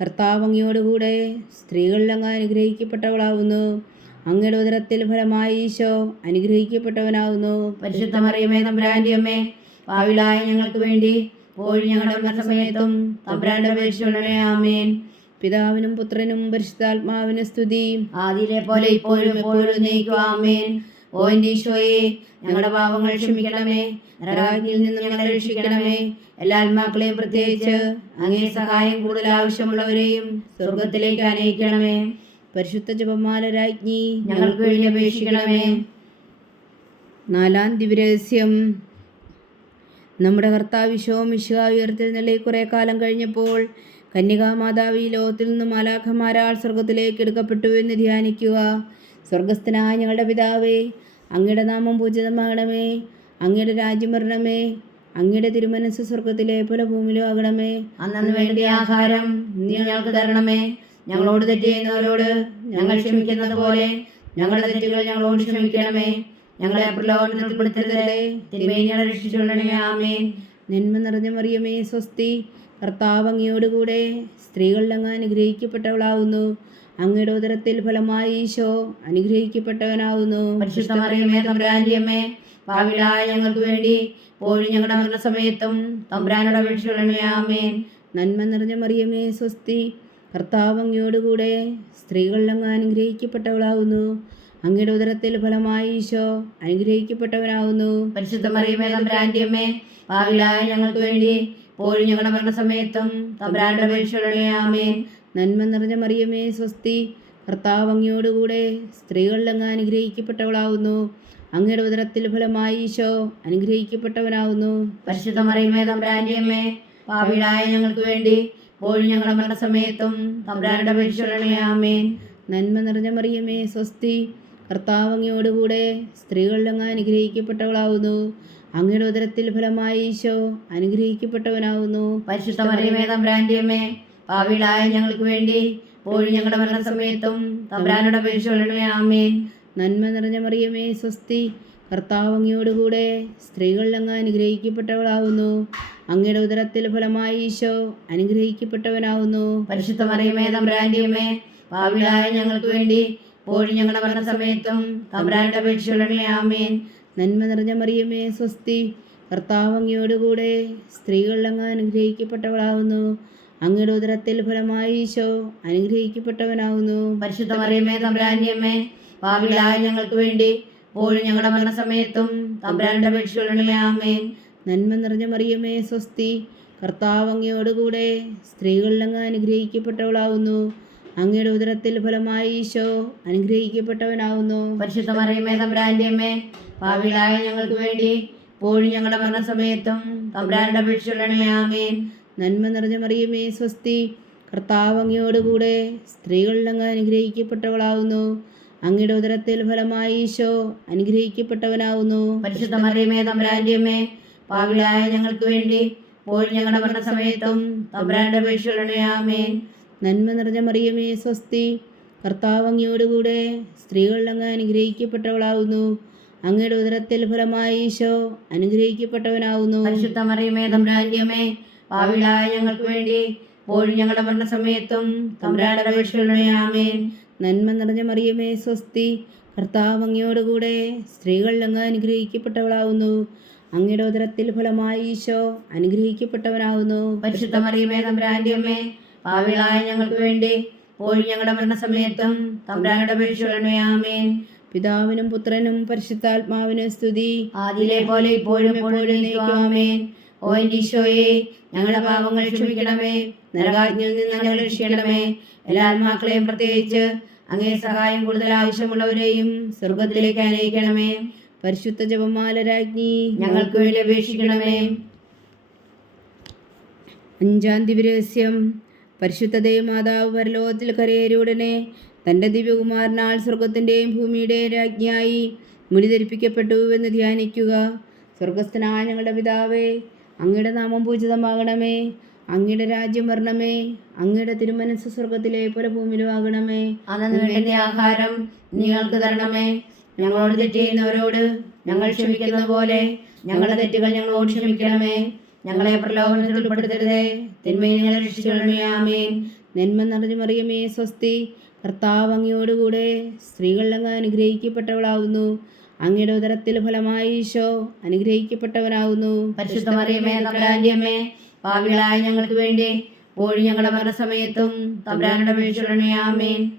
കർത്താവ് അങ്ങയോടുകൂടെ സ്ത്രീകളിൽ അങ്ങ് അനുഗ്രഹിക്കപ്പെട്ടവളാവുന്നു. അങ്ങയുടെ ഉദരത്തിൽ ഫലമായി ഈശോ അനുഗ്രഹിക്കപ്പെട്ടവനാവുന്നു. പരിശുദ്ധ മറിയമേ തമ്പുരാന്റെ അമ്മേ, പാപികളായ ഞങ്ങൾക്ക് വേണ്ടി ഇപ്പോഴും ഞങ്ങളുടെ മരണസമയത്തും തമ്പുരാനോട് അപേക്ഷിച്ചുകൊള്ളണമേ. ആമേൻ. പിതാവിനും പുത്രനും പരിശുദ്ധാത്മാവിനും സ്തുതി. ആദിയിലെ പോലെ ഇപ്പോഴും എപ്പോഴും എന്നേക്കും. ആമേൻ. ഓ എൻ്റെ ഈശോയെ, ഞങ്ങളുടെ പാപങ്ങൾ ക്ഷമിക്കണമേ, നരകാഗ്നിയിൽ നിന്ന് ഞങ്ങളെ രക്ഷിക്കണമേ. എല്ലാ ആത്മാക്കളെയും, പ്രത്യേകിച്ച് അങ്ങേ സഹായം കൂടുതൽ ആവശ്യമുള്ളവരെയും സ്വർഗത്തിലേക്ക് അനയിക്കണമേ. പരിശുദ്ധ ജപമാല രാജ്ഞി ഞങ്ങൾക്ക് വേണ്ടി അപേക്ഷിക്കണമേ. നാലാം ദിവ്യരഹസ്യം. നമ്മുടെ കർത്താവ് മിശിഹാ ഉയർത്തെഴുന്നള്ളി കുറെ കാലം കഴിഞ്ഞപ്പോൾ കന്യകാമാതാവ് ഈ ലോകത്തിൽ നിന്നും മാലാഖമാരാൽ സ്വർഗത്തിലേക്ക് എടുക്കപ്പെട്ടു എന്ന് ധ്യാനിക്കുക. സ്വർഗസ്ഥനായ ഞങ്ങളുടെ പിതാവേ, അങ്ങയുടെ നാമം പൂജിതമാകണമേ. അങ്ങയുടെ രാജ്യം വരണമേ. അങ്ങയുടെ തിരുമനസ് സ്വർഗത്തിലെ പോലെ ഭൂമിയിലും ആകണമേ. അന്നു വേണ്ടിയ ആഹാരം നീ ഞങ്ങൾക്ക് തരണമേ. ഞങ്ങളോട് തെറ്റ് ചെയ്യുന്നവരോട് ഞങ്ങൾ ക്ഷമിക്കുന്നത് പോലെ ഞങ്ങളുടെ തെറ്റുകൾ ഞങ്ങളോട് ക്ഷമിക്കണമേ. ഞങ്ങളെ പ്രലോഭനത്തിൽ ഉൾപ്പെടുത്തരുതേ, തിന്മയിൽ ഞങ്ങളെ രക്ഷിച്ചുകൊള്ളണമേ. ആമേൻ. നന്മ നിറഞ്ഞ മറിയമേ, സ്വസ്തി. കർത്താവ് അങ്ങയോടുകൂടെ സ്ത്രീകളിൽ അങ്ങ് അനുഗ്രഹിക്കപ്പെട്ടവളാവുന്നു. അങ്ങയുടെ ഉദരത്തിൽ ഫലമായി ഈശോ അനുഗ്രഹിക്കപ്പെട്ടവനാവുന്നു. പരിശുദ്ധ മറിയമേ, തമ്പുരാന്റെ അമ്മേ, പാപികളായ ഞങ്ങൾക്ക് വേണ്ടി ഇപ്പോഴും ഞങ്ങളുടെ മരണസമയത്തും തമ്പുരാനോട് അപേക്ഷിച്ചുകൊള്ളണമേ. ആമേൻ. നന്മ നിറഞ്ഞ മറിയമേ, സ്വസ്തി. കർത്താവ് അങ്ങയോടുകൂടെ സ്ത്രീകളിൽ അങ്ങ് അനുഗ്രഹിക്കപ്പെട്ടവളാവുന്നു. അങ്ങയുടെ ഉദരത്തിൽ ഫലമായി ഈശോ അനുഗ്രഹിക്കപ്പെട്ടവനാവുന്നു. പരിശുദ്ധ മറിയമേ, തമ്പുരാന്റെ അമ്മേ, പാപികളായ ഞങ്ങൾക്ക് വേണ്ടി ഇപ്പോഴും ഞങ്ങളുടെ മരണസമയത്തും തമ്പുരാനോട് അപേക്ഷിച്ചുകൊള്ളണമേ. ആമേൻ. നന്മ നിറഞ്ഞ മറിയമേ, സ്വസ്തി. കർത്താവ് അങ്ങയോടുകൂടെ സ്ത്രീകളിൽ അങ്ങ് അനുഗ്രഹിക്കപ്പെട്ടവളാവുന്നു. അങ്ങയുടെ ഉദരത്തിൽ ഫലമായി ഈശോ അനുഗ്രഹിക്കപ്പെട്ടവനാവുന്നു. പരിശുദ്ധ മറിയമേ, തമ്പുരാന്റെ അമ്മേ, പാപികളായ ഞങ്ങൾക്ക് വേണ്ടി ഇപ്പോഴും ഞങ്ങളുടെ മരണസമയത്തും തമ്പുരാനോട് അപേക്ഷിച്ചുകൊള്ളണമേ. ആമേൻ. നന്മ നിറഞ്ഞ മറിയമേ, സ്വസ്തി. കർത്താവ് അങ്ങയോടുകൂടെ സ്ത്രീകളിൽ അങ്ങ് അനുഗ്രഹിക്കപ്പെട്ടവളാവുന്നു. അങ്ങയുടെ ഉദരത്തിൽ ഫലമായി ഈശോ അനുഗ്രഹിക്കപ്പെട്ടവനാവുന്നു. പരിശുദ്ധ മറിയമേ, തമ്പുരാന്റെ അമ്മേ, പാപികളായ ഞങ്ങൾക്ക് വേണ്ടി ഇപ്പോഴും ഞങ്ങളുടെ മരണസമയത്തും തമ്പുരാനോട് അപേക്ഷിച്ചുകൊള്ളണമേ. ആമേൻ. നന്മ നിറഞ്ഞ മറിയമേ, സ്വസ്തി. കർത്താവ് അങ്ങയോടുകൂടെ സ്ത്രീകളിൽ അങ്ങ് അനുഗ്രഹിക്കപ്പെട്ടവളാവുന്നു. അങ്ങയുടെ ഉദരത്തിൽ ഫലമായി ഈശോ അനുഗ്രഹിക്കപ്പെട്ടവനാവുന്നു. പരിശുദ്ധ മറിയമേ, തമ്പുരാന്റെ അമ്മേ, പാപികളായ ഞങ്ങൾക്ക് വേണ്ടി ഇപ്പോഴും ഞങ്ങളുടെ മരണസമയത്തും തമ്പുരാനോട് അപേക്ഷിച്ചുകൊള്ളണമേ. ആമേൻ. നന്മ നിറഞ്ഞ മറിയമേ, സ്വസ്തി. കർത്താവ് അങ്ങയോടുകൂടെ സ്ത്രീകളിൽ അങ്ങ് അനുഗ്രഹിക്കപ്പെട്ടവളാവുന്നു. അങ്ങയുടെ ഉദരത്തിൽ ഫലമായി ഈശോ അനുഗ്രഹിക്കപ്പെട്ടവനാവുന്നു. പരിശുദ്ധ മറിയമേ, തമ്പുരാന്റെ അമ്മേ, പാപികളായ ഞങ്ങൾക്ക് വേണ്ടി ഇപ്പോഴും ഞങ്ങളുടെ മരണസമയത്തും തമ്പുരാനോട് അപേക്ഷിച്ചുകൊള്ളണമേ. ആമേൻ. നന്മ നിറഞ്ഞ മറിയമേ, സ്വസ്തി. കർത്താവ് അങ്ങയോടുകൂടെ സ്ത്രീകളിൽ അങ്ങ് അനുഗ്രഹിക്കപ്പെട്ടവളാവുന്നു. അങ്ങയുടെ ഉദരത്തിൽ ഫലമായി ഈശോ അനുഗ്രഹിക്കപ്പെട്ടവനാവുന്നു. പരിശുദ്ധ മറിയമേ, തമ്പുരാന്റെ അമ്മേ, പാപികളായ ഞങ്ങൾക്ക് വേണ്ടി ഇപ്പോഴും ഞങ്ങളുടെ മരണസമയത്തും തമ്പുരാനോട് അപേക്ഷിച്ചുകൊള്ളണമേ. ആമേൻ. നന്മ നിറഞ്ഞ മറിയമേ, സ്വസ്തി. കർത്താവ് അങ്ങയോടുകൂടെ സ്ത്രീകളിൽ അങ്ങ് അനുഗ്രഹിക്കപ്പെട്ടവളാവുന്നു. അങ്ങയുടെ ഉദരത്തിൽ ഫലമായി ഈശോ അനുഗ്രഹിക്കപ്പെട്ടവനാവുന്നു. പരിശുദ്ധ മറിയമേ, തമ്പുരാന്റെ അമ്മേ, പാപികളായ ഞങ്ങൾക്ക് വേണ്ടി ഇപ്പോഴും ഞങ്ങളുടെ മരണസമയത്തും തമ്പുരാനോട് അപേക്ഷിച്ചുകൊള്ളണമേ. ആമേൻ. നന്മ നിറഞ്ഞ മറിയമേ, സ്വസ്തി. കർത്താവ് അങ്ങയോടുകൂടെ സ്ത്രീകളിൽ അങ്ങ് അനുഗ്രഹിക്കപ്പെട്ടവളാവുന്നു. അങ്ങയുടെ ഉദരത്തിൽ ഫലമായി ഈശോ അനുഗ്രഹിക്കപ്പെട്ടവനാവുന്നു. പരിശുദ്ധ മറിയമേ, തമ്പുരാന്റെ അമ്മേ, പാപികളായ ഞങ്ങൾക്ക് വേണ്ടി ഇപ്പോഴും ഞങ്ങളുടെ മരണസമയത്തും തമ്പുരാനോട് അപേക്ഷിച്ചുകൊള്ളണമേ. ആമേൻ. നന്മ നിറഞ്ഞ മറിയമേ, സ്വസ്തി. കർത്താവ് അങ്ങയോടുകൂടെ സ്ത്രീകളിൽ അങ്ങ് അനുഗ്രഹിക്കപ്പെട്ടവളാവുന്നു. അങ്ങയുടെ ഉദരത്തിൽ ഫലമായി ഈശോ അനുഗ്രഹിക്കപ്പെട്ടവനാവുന്നു. പരിശുദ്ധ മറിയമേ, തമ്പുരാന്റെ അമ്മേ, പാപികളായ ഞങ്ങൾക്ക് വേണ്ടി ഇപ്പോഴും ഞങ്ങളുടെ മരണസമയത്തും തമ്പുരാനോട് അപേക്ഷിച്ചുകൊള്ളണമേ. ആമേൻ. പിതാവിനും പുത്രനും പരിശുദ്ധാത്മാവിനും സ്തുതി. ആദിയിലെ പോലെ ഇപ്പോഴും എപ്പോഴും എന്നേക്കും. ആമേൻ. ഓ എൻ്റെ ഈശോയെ, ഞങ്ങളുടെ പാപങ്ങൾ ക്ഷമിക്കണമേ. നരകാജ്ഞയിൽ നിന്ന് ഞങ്ങളെ രക്ഷിക്കണമേ. എല്ലാ ആത്മാക്കളെയും, പ്രത്യേകിച്ച് അങ്ങേ സഹായം കൂടുതൽ ആവശ്യമുള്ളവരെയും സ്വർഗത്തിലേക്ക് അനയിക്കണമേ. പരിശുദ്ധ ജപമാല രാജ്ഞി, ഞങ്ങൾക്ക് വേണ്ടി അപേക്ഷിക്കണമേ. അഞ്ചാം ദിവ്യരഹസ്യം. പരിശുദ്ധ ദേവമാതാവ് പരലോകത്തിൽ കരയേറിയുടനെ തൻ്റെ ദിവ്യകുമാരനാൽ സ്വർഗത്തിൻ്റെയും ഭൂമിയുടെയും രാജ്ഞിയായി മുടിധരിപ്പിക്കപ്പെട്ടു എന്ന് ധ്യാനിക്കുക. സ്വർഗസ്ഥനായ ഞങ്ങളുടെ പിതാവേ, അങ്ങയുടെ നാമം പൂജിതമാകണമേ. അങ്ങയുടെ രാജ്യം വരണമേ. അങ്ങയുടെ തിരുമനസ് സ്വർഗത്തിലെ പോലെ ഭൂമിയിലും ആകണമേ. അന്നു വേണ്ട ആഹാരം നിങ്ങൾക്ക് തരണമേ. ഞങ്ങളോട് തെറ്റ് ചെയ്യുന്നവരോട് ഞങ്ങൾ ക്ഷമിക്കുന്നത് പോലെ ഞങ്ങളുടെ തെറ്റുകൾ ഞങ്ങളോട് ക്ഷമിക്കണമേ. ഞങ്ങളെ പ്രലോഭനത്തിൽ ഉൾപ്പെടുത്തരുതേ, തിന്മയിൽ ഞങ്ങളെ രക്ഷിച്ചുകൊള്ളണമേ. ആമേൻ. നന്മ നിറഞ്ഞ മറിയമേ, സ്വസ്തി. കർത്താവ് അങ്ങയോടുകൂടെ സ്ത്രീകളിൽ അങ്ങ് അനുഗ്രഹിക്കപ്പെട്ടവളാവുന്നു. അങ്ങയുടെ ഉദരത്തിൽ ഫലമായി ഈശോ അനുഗ്രഹിക്കപ്പെട്ടവനാവുന്നു. പരിശുദ്ധ മറിയമേ, തമ്പുരാന്റെ അമ്മേ, പാപികളായ ഞങ്ങൾക്ക് വേണ്ടി ഇപ്പോഴും ഞങ്ങളുടെ മരണസമയത്തും തമ്പുരാനോട് അപേക്ഷിച്ചുകൊള്ളണമേ. ആമേൻ.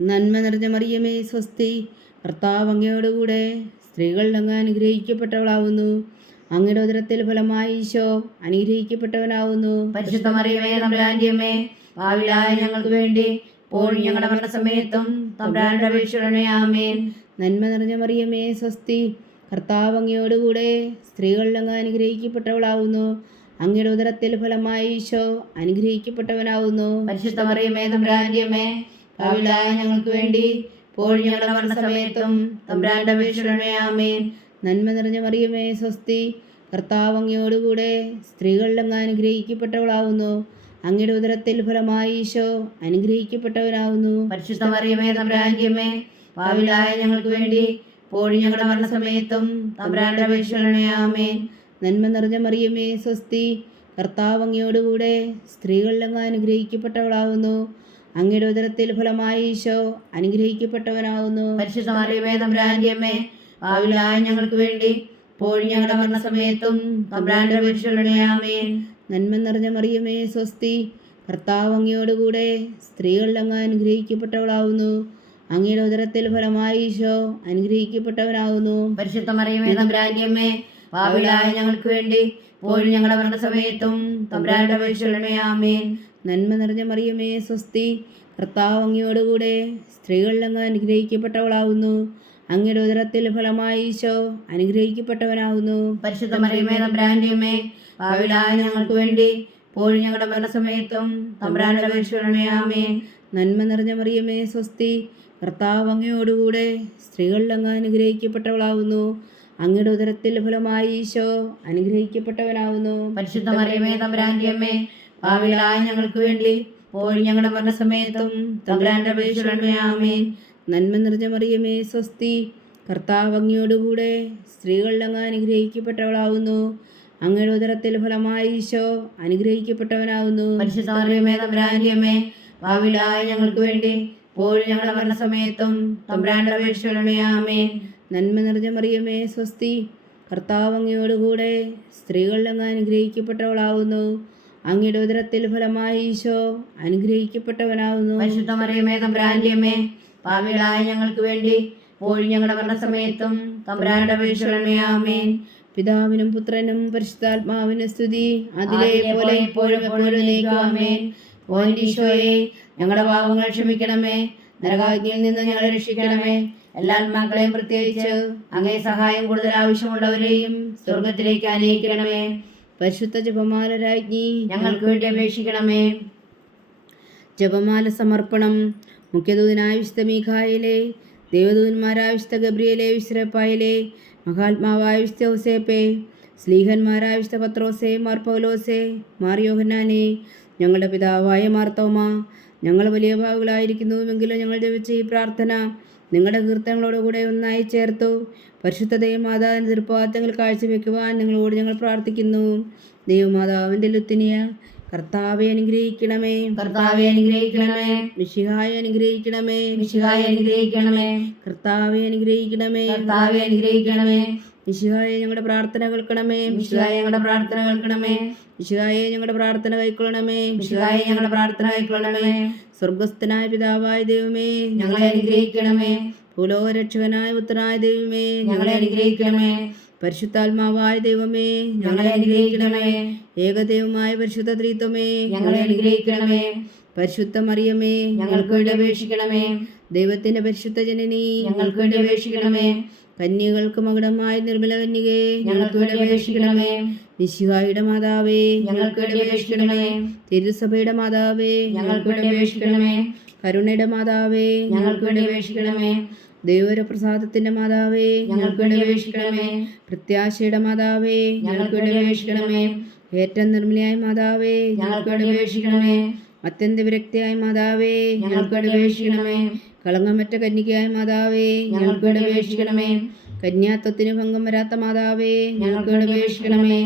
നന്മ നിറഞ്ഞ മറിയമേ, സ്വസ്തി. കർത്താവ് അങ്ങയോടുകൂടെ സ്ത്രീകളിൽ അങ്ങ് അനുഗ്രഹിക്കപ്പെട്ടവളാവുന്നു. അങ്ങയുടെ ഉദരത്തിൽ ഫലമായി ഈശോ അനുഗ്രഹിക്കപ്പെട്ടവനാവുന്നു. പരിശുദ്ധ മറിയമേ, തമ്പുരാന്റെ അമ്മേ, പാപികളായ ഞങ്ങൾക്ക് വേണ്ടി ഇപ്പോഴും ഞങ്ങളുടെ മരണസമയത്തും തമ്പുരാനോട് അപേക്ഷിച്ചുകൊള്ളണമേ. ആമേൻ. നന്മ നിറഞ്ഞ മറിയമേ, സ്വസ്തി. കർത്താവ് അങ്ങയോടുകൂടെ സ്ത്രീകളിൽ അങ്ങ് അനുഗ്രഹിക്കപ്പെട്ടവളാവുന്നു. അങ്ങയുടെ ഉദരത്തിൽ ഫലമായി ഈശോ അനുഗ്രഹിക്കപ്പെട്ടവനാവുന്നു. പരിശുദ്ധ മറിയമേ തമ്പുരാന്റെ അമ്മേ, പാപികളായ ഞങ്ങൾക്ക് വേണ്ടി ഇപ്പോഴും ഞങ്ങളുടെ മരണസമയത്തും തമ്പുരാന്റെ അപേക്ഷയോടെ ആമേൻ. നന്മ നിറഞ്ഞ മറിയമേ സ്വസ്തി, കർത്താവ് അങ്ങയോടുകൂടെ സ്ത്രീകളിൽ അങ്ങ് അനുഗ്രഹിക്കപ്പെട്ടവളാവുന്നു. അങ്ങയുടെ ഉദരത്തിൽ ഫലമായി ഈശോ അനുഗ്രഹിക്കപ്പെട്ടവനാവുന്നു. പരിശുദ്ധ മറിയമേ തമ്പുരാന്റെ അമ്മേ, പാപികളായ ഞങ്ങൾക്ക് വേണ്ടി ഇപ്പോഴും ഞങ്ങളുടെ മരണസമയത്തും തമ്പുരാന്റെ അപേക്ഷയോടെ ആമേൻ. നന്മ നിറഞ്ഞ മറിയമേ സ്വസ്തി, കർത്താവ് അങ്ങയോടുകൂടെ സ്ത്രീകളിൽ അങ്ങ് അനുഗ്രഹിക്കപ്പെട്ടവളാവുന്നു. അങ്ങയുടെ ഉദരത്തിൽ ഫലമായി ഈശോ അനുഗ്രഹിക്കപ്പെട്ടവനാവുന്നു. പരിശുദ്ധ മറിയമേ തമ്പുരാന്റെ അമ്മേ, പാപികളായ ഞങ്ങൾക്ക് വേണ്ടി ഇപ്പോഴും ഞങ്ങളുടെ മരണസമയത്തും തമ്പുരാന്റെ അപേക്ഷയോടെ ആമേൻ. നന്മ നിറഞ്ഞ മറിയമേ സ്വസ്തി, കർത്താവ് അങ്ങയോടുകൂടെ സ്ത്രീകളിൽ അങ്ങ് അനുഗ്രഹിക്കപ്പെട്ടവളാവുന്നു. അങ്ങയുടെ ഉദരത്തിൽ ഫലമായി ഈശോ അനുഗ്രഹിക്കപ്പെട്ടവനാവുന്നു. പരിശുദ്ധ മറിയമേ തമ്പുരാന്റെ അമ്മേ, പാപികളായ ഞങ്ങൾക്ക് വേണ്ടി ഇപ്പോഴും ഞങ്ങളുടെ മരണസമയത്തും തമ്പുരാന്റെ അപേക്ഷയോടെ ആമേൻ. നന്മ നിറഞ്ഞ മറിയമേ സ്വസ്തി, കർത്താവ് അങ്ങയോടുകൂടെ സ്ത്രീകളിൽ അങ്ങ് അനുഗ്രഹിക്കപ്പെട്ടവളാവുന്നു. അങ്ങയുടെ ഉദരത്തിൽ ഫലമായി ഈശോ അനുഗ്രഹിക്കപ്പെട്ടവനാവുന്നു. പരിശുദ്ധ മറിയമേ തമ്പുരാന്റെ അമ്മേ, പാപികളായ ഞങ്ങൾക്ക് വേണ്ടി ഇപ്പോഴും ഞങ്ങളുടെ മരണസമയത്തും തമ്പുരാന്റെ അപേക്ഷയോടെ ആമേൻ. നന്മ നിറഞ്ഞ മറിയമേ സ്വസ്തി, കർത്താവ് അങ്ങയോടുകൂടെ സ്ത്രീകളിൽ അങ്ങ് അനുഗ്രഹിക്കപ്പെട്ടവളാവുന്നു. അങ്ങയുടെ ഉദരത്തിൽ ഫലമായി ഈശോ അനുഗ്രഹിക്കപ്പെട്ടവനാവുന്നു. പരിശുദ്ധ മറിയമേ തമ്പുരാന്റെ അമ്മേ, പാപികളായ ഞങ്ങൾക്ക് വേണ്ടി ഇപ്പോഴും ഞങ്ങളുടെ മരണസമയത്തും തമ്പുരാന്റെ അപേക്ഷയോടെ ആമേൻ. നന്മ നിറഞ്ഞ മറിയമേ സ്വസ്തി, കർത്താവ് അങ്ങയോടുകൂടെ സ്ത്രീകളിൽ അങ്ങ് അനുഗ്രഹിക്കപ്പെട്ടവളാവുന്നു. അങ്ങയുടെ ഉദരത്തിൽ ഫലമായി ഈശോ അനുഗ്രഹിക്കപ്പെട്ടവനാവുന്നു. പരിശുദ്ധ മറിയമേ തമ്പുരാന്റെ അമ്മേ, പാപികളായ ഞങ്ങൾക്ക് വേണ്ടി ഇപ്പോഴും ഞങ്ങളുടെ മരണസമയത്തും തമ്പുരാന്റെ അപേക്ഷയോടെ ആമേൻ. നന്മ നിറഞ്ഞ മറിയമേ സ്വസ്തി, കർത്താവ് അങ്ങയോടുകൂടെ സ്ത്രീകളിൽ അങ്ങ് അനുഗ്രഹിക്കപ്പെട്ടവളാവുന്നു. അങ്ങയുടെ ഉദരത്തിൽ ഫലമായി ഈശോ അനുഗ്രഹിക്കപ്പെട്ടവനാവുന്നു. പരിശുദ്ധ മറിയമേ തമ്പുരാന്റെ അമ്മേ, പാപികളായ ഞങ്ങൾക്ക് വേണ്ടി ഇപ്പോഴും ഞങ്ങളുടെ മരണസമയത്തും തമ്പുരാന്റെ അപേക്ഷയോടെ ആമേൻ. പിതാവിനും പുത്രനും പരിശുദ്ധാത്മാവിനും സ്തുതി, അതിലെ പോലെ ഇപ്പോഴും എപ്പോഴും ആമേൻ. ഓ ഈശോയെ, ഞങ്ങളുടെ പാപങ്ങൾ ക്ഷമിക്കണമേ, നരകാഗ്നിയിൽ നിന്ന് ഞങ്ങളെ രക്ഷിക്കണമേ. എല്ലാ ആത്മാക്കളെയും പ്രത്യേകിച്ച് അങ്ങേ സഹായം കൂടുതൽ ആവശ്യമുള്ളവരെയും സ്വർഗത്തിലേക്ക് ആനയിക്കണമേ. പരിശുദ്ധ ജപമാല രാജ്ഞി ഞങ്ങൾക്ക് വേണ്ടി അപേക്ഷിക്കണമേ. ജപമാല സമർപ്പണം. മുഖ്യദൂതനായ വിശുദ്ധ മീഖായേലേ, ദേവദൂതന്മാരായ വിശുദ്ധ ഗബ്രിയേലേ, വിശുദ്ധ റഫായേലേ, മഹാത്മാവായ വിശുദ്ധ ഔസേപ്പേ, സ്ലീഹന്മാരായ വിശുദ്ധ പത്രോസേ, മാർ പൗലോസേ, മാർ യോഹന്നാനേ, ഞങ്ങളുടെ പിതാവായ മാർത്തോമ, ഞങ്ങൾ വലിയ ഭാവികളായിരിക്കുന്നുവെങ്കിലും ഞങ്ങൾ ജപിച്ച ഈ പ്രാർത്ഥന നിങ്ങളുടെ കീർത്തനങ്ങളോടുകൂടെ ഒന്നായി ചേർത്തു പരിശുദ്ധ ദൈവമാതാവിൻ്റെ തൃപ്പാദങ്ങൾ കാഴ്ചവെക്കുവാൻ നിങ്ങളോട് ഞങ്ങൾ പ്രാർത്ഥിക്കുന്നു. ദൈവമാതാവിൻ്റെ ലുത്തിനിയ കർത്താവെ അനുഗ്രഹിക്കണമേ, കർത്താവെ അനുഗ്രഹിക്കണമേ. മിശിഹായെ അനുഗ്രഹിക്കണമേ, മിശിഹായെ അനുഗ്രഹിക്കണമേ. കർത്താവെ അനുഗ്രഹിക്കണമേ, കർത്താവെ അനുഗ്രഹിക്കണമേ. മിശിഹായെ ഞങ്ങളുടെ പ്രാർത്ഥന കേൾക്കണമേ, മിശിഹായെ ഞങ്ങളുടെ പ്രാർത്ഥന കേൾക്കണമേ. മിശിഹായെ ഞങ്ങളുടെ പ്രാർത്ഥന കൈക്കൊള്ളണമേ, മിശിഹായെ ഞങ്ങളുടെ പ്രാർത്ഥന കൈക്കൊള്ളണമേ. സ്വർഗസ്ഥനായ പിതാവായ ദൈവമേ, ഞങ്ങളെ അനുഗ്രഹിക്കണമേ. ഭൂലോകരക്ഷകനായ പുത്രനായ ദൈവമേ, ഞങ്ങളെ അനുഗ്രഹിക്കണമേ. പരിശുദ്ധാത്മാവായ ദൈവമേ, ഞങ്ങളെ അനുഗ്രഹിക്കണമേ. ഏകദൈവമായ പരിശുദ്ധ ത്രിത്വമേ, ഞങ്ങളെ അനുഗ്രഹിക്കണമേ. പരിശുദ്ധ മറിയമേ, ഞങ്ങൾക്ക് വേണ്ടി അപേക്ഷിക്കണമേ. ദൈവത്തിന്റെ പരിശുദ്ധ ജനനി, ഞങ്ങൾക്ക് വേണ്ടി അപേക്ഷിക്കണമേ. കന്യകൾക്ക് മകുടമായ നിർമ്മല കന്യകേ, ഞങ്ങൾക്ക് വേണ്ടി അപേക്ഷിക്കണമേ. മിശിഹായുടെ മാതാവേ, ഞങ്ങൾക്ക് വേണ്ടി അപേക്ഷിക്കണമേ. തിരുസഭയുടെ മാതാവേ, ഞങ്ങൾക്ക് വേണ്ടി അപേക്ഷിക്കണമേ. കരുണയുടെ മാതാവേ, ഞങ്ങൾക്ക് വേണ്ടി അപേക്ഷിക്കണമേ. ദൈവപ്രസാദത്തിന്റെ മാതാവേ, ഞങ്ങൾക്ക് വേണ്ടി അപേക്ഷിക്കണമേ. പ്രത്യാശയുടെ മാതാവേ, ഞങ്ങൾക്ക് വേണ്ടി അപേക്ഷിക്കണമേ. ഏറ്റവും നിർമ്മലയായ മാതാവേ, ഞങ്ങൾക്ക് വേണ്ടി അപേക്ഷിക്കണമേ. അത്യന്ത വിരക്തിയായ മാതാവേ, ഞങ്ങൾക്ക് വേണ്ടി അപേക്ഷിക്കണമേ. കളങ്കമറ്റ കന്യകയായ മാതാവേ, ഞങ്ങൾക്ക് വേണ്ടി അപേക്ഷിക്കണമേ. കന്യാത്വത്തിന് ഭംഗം വരാത്ത മാതാവേ, ഞങ്ങൾക്ക് വേണ്ടി അപേക്ഷിക്കണമേ.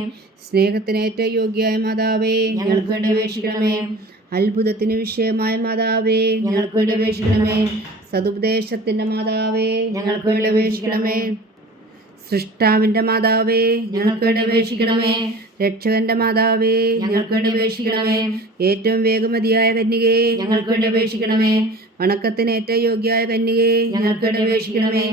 സ്നേഹത്തിന് ഏറ്റവും യോഗ്യയായ മാതാവേ, ഞങ്ങൾക്ക് വേണ്ടി അപേക്ഷിക്കണമേ. അത്ഭുതത്തിന് വിഷയമായ മാതാവേ, ഞങ്ങൾക്ക് വേണ്ടി അപേക്ഷിക്കണമേ. സതുപദേശത്തിന്റെ മാതാവേ, ഞങ്ങൾക്ക് വേണ്ടി അപേക്ഷിക്കണമേ. സൃഷ്ടാവിന്റെ മാതാവേ, ഞങ്ങൾക്ക് വേണ്ടി അപേക്ഷിക്കണമേ. രക്ഷകന്റെ മാതാവേ, ഞങ്ങൾക്ക് വേണ്ടി അപേക്ഷിക്കണമേ. ഏറ്റവും വേഗമതിയായ കന്യകേ, ഞങ്ങൾക്ക് വേണ്ടി അപേക്ഷിക്കണമേ. വണക്കത്തിന് ഏറ്റവും യോഗ്യയായ കന്യകേ, ഞങ്ങൾക്ക് വേണ്ടി അപേക്ഷിക്കണമേ.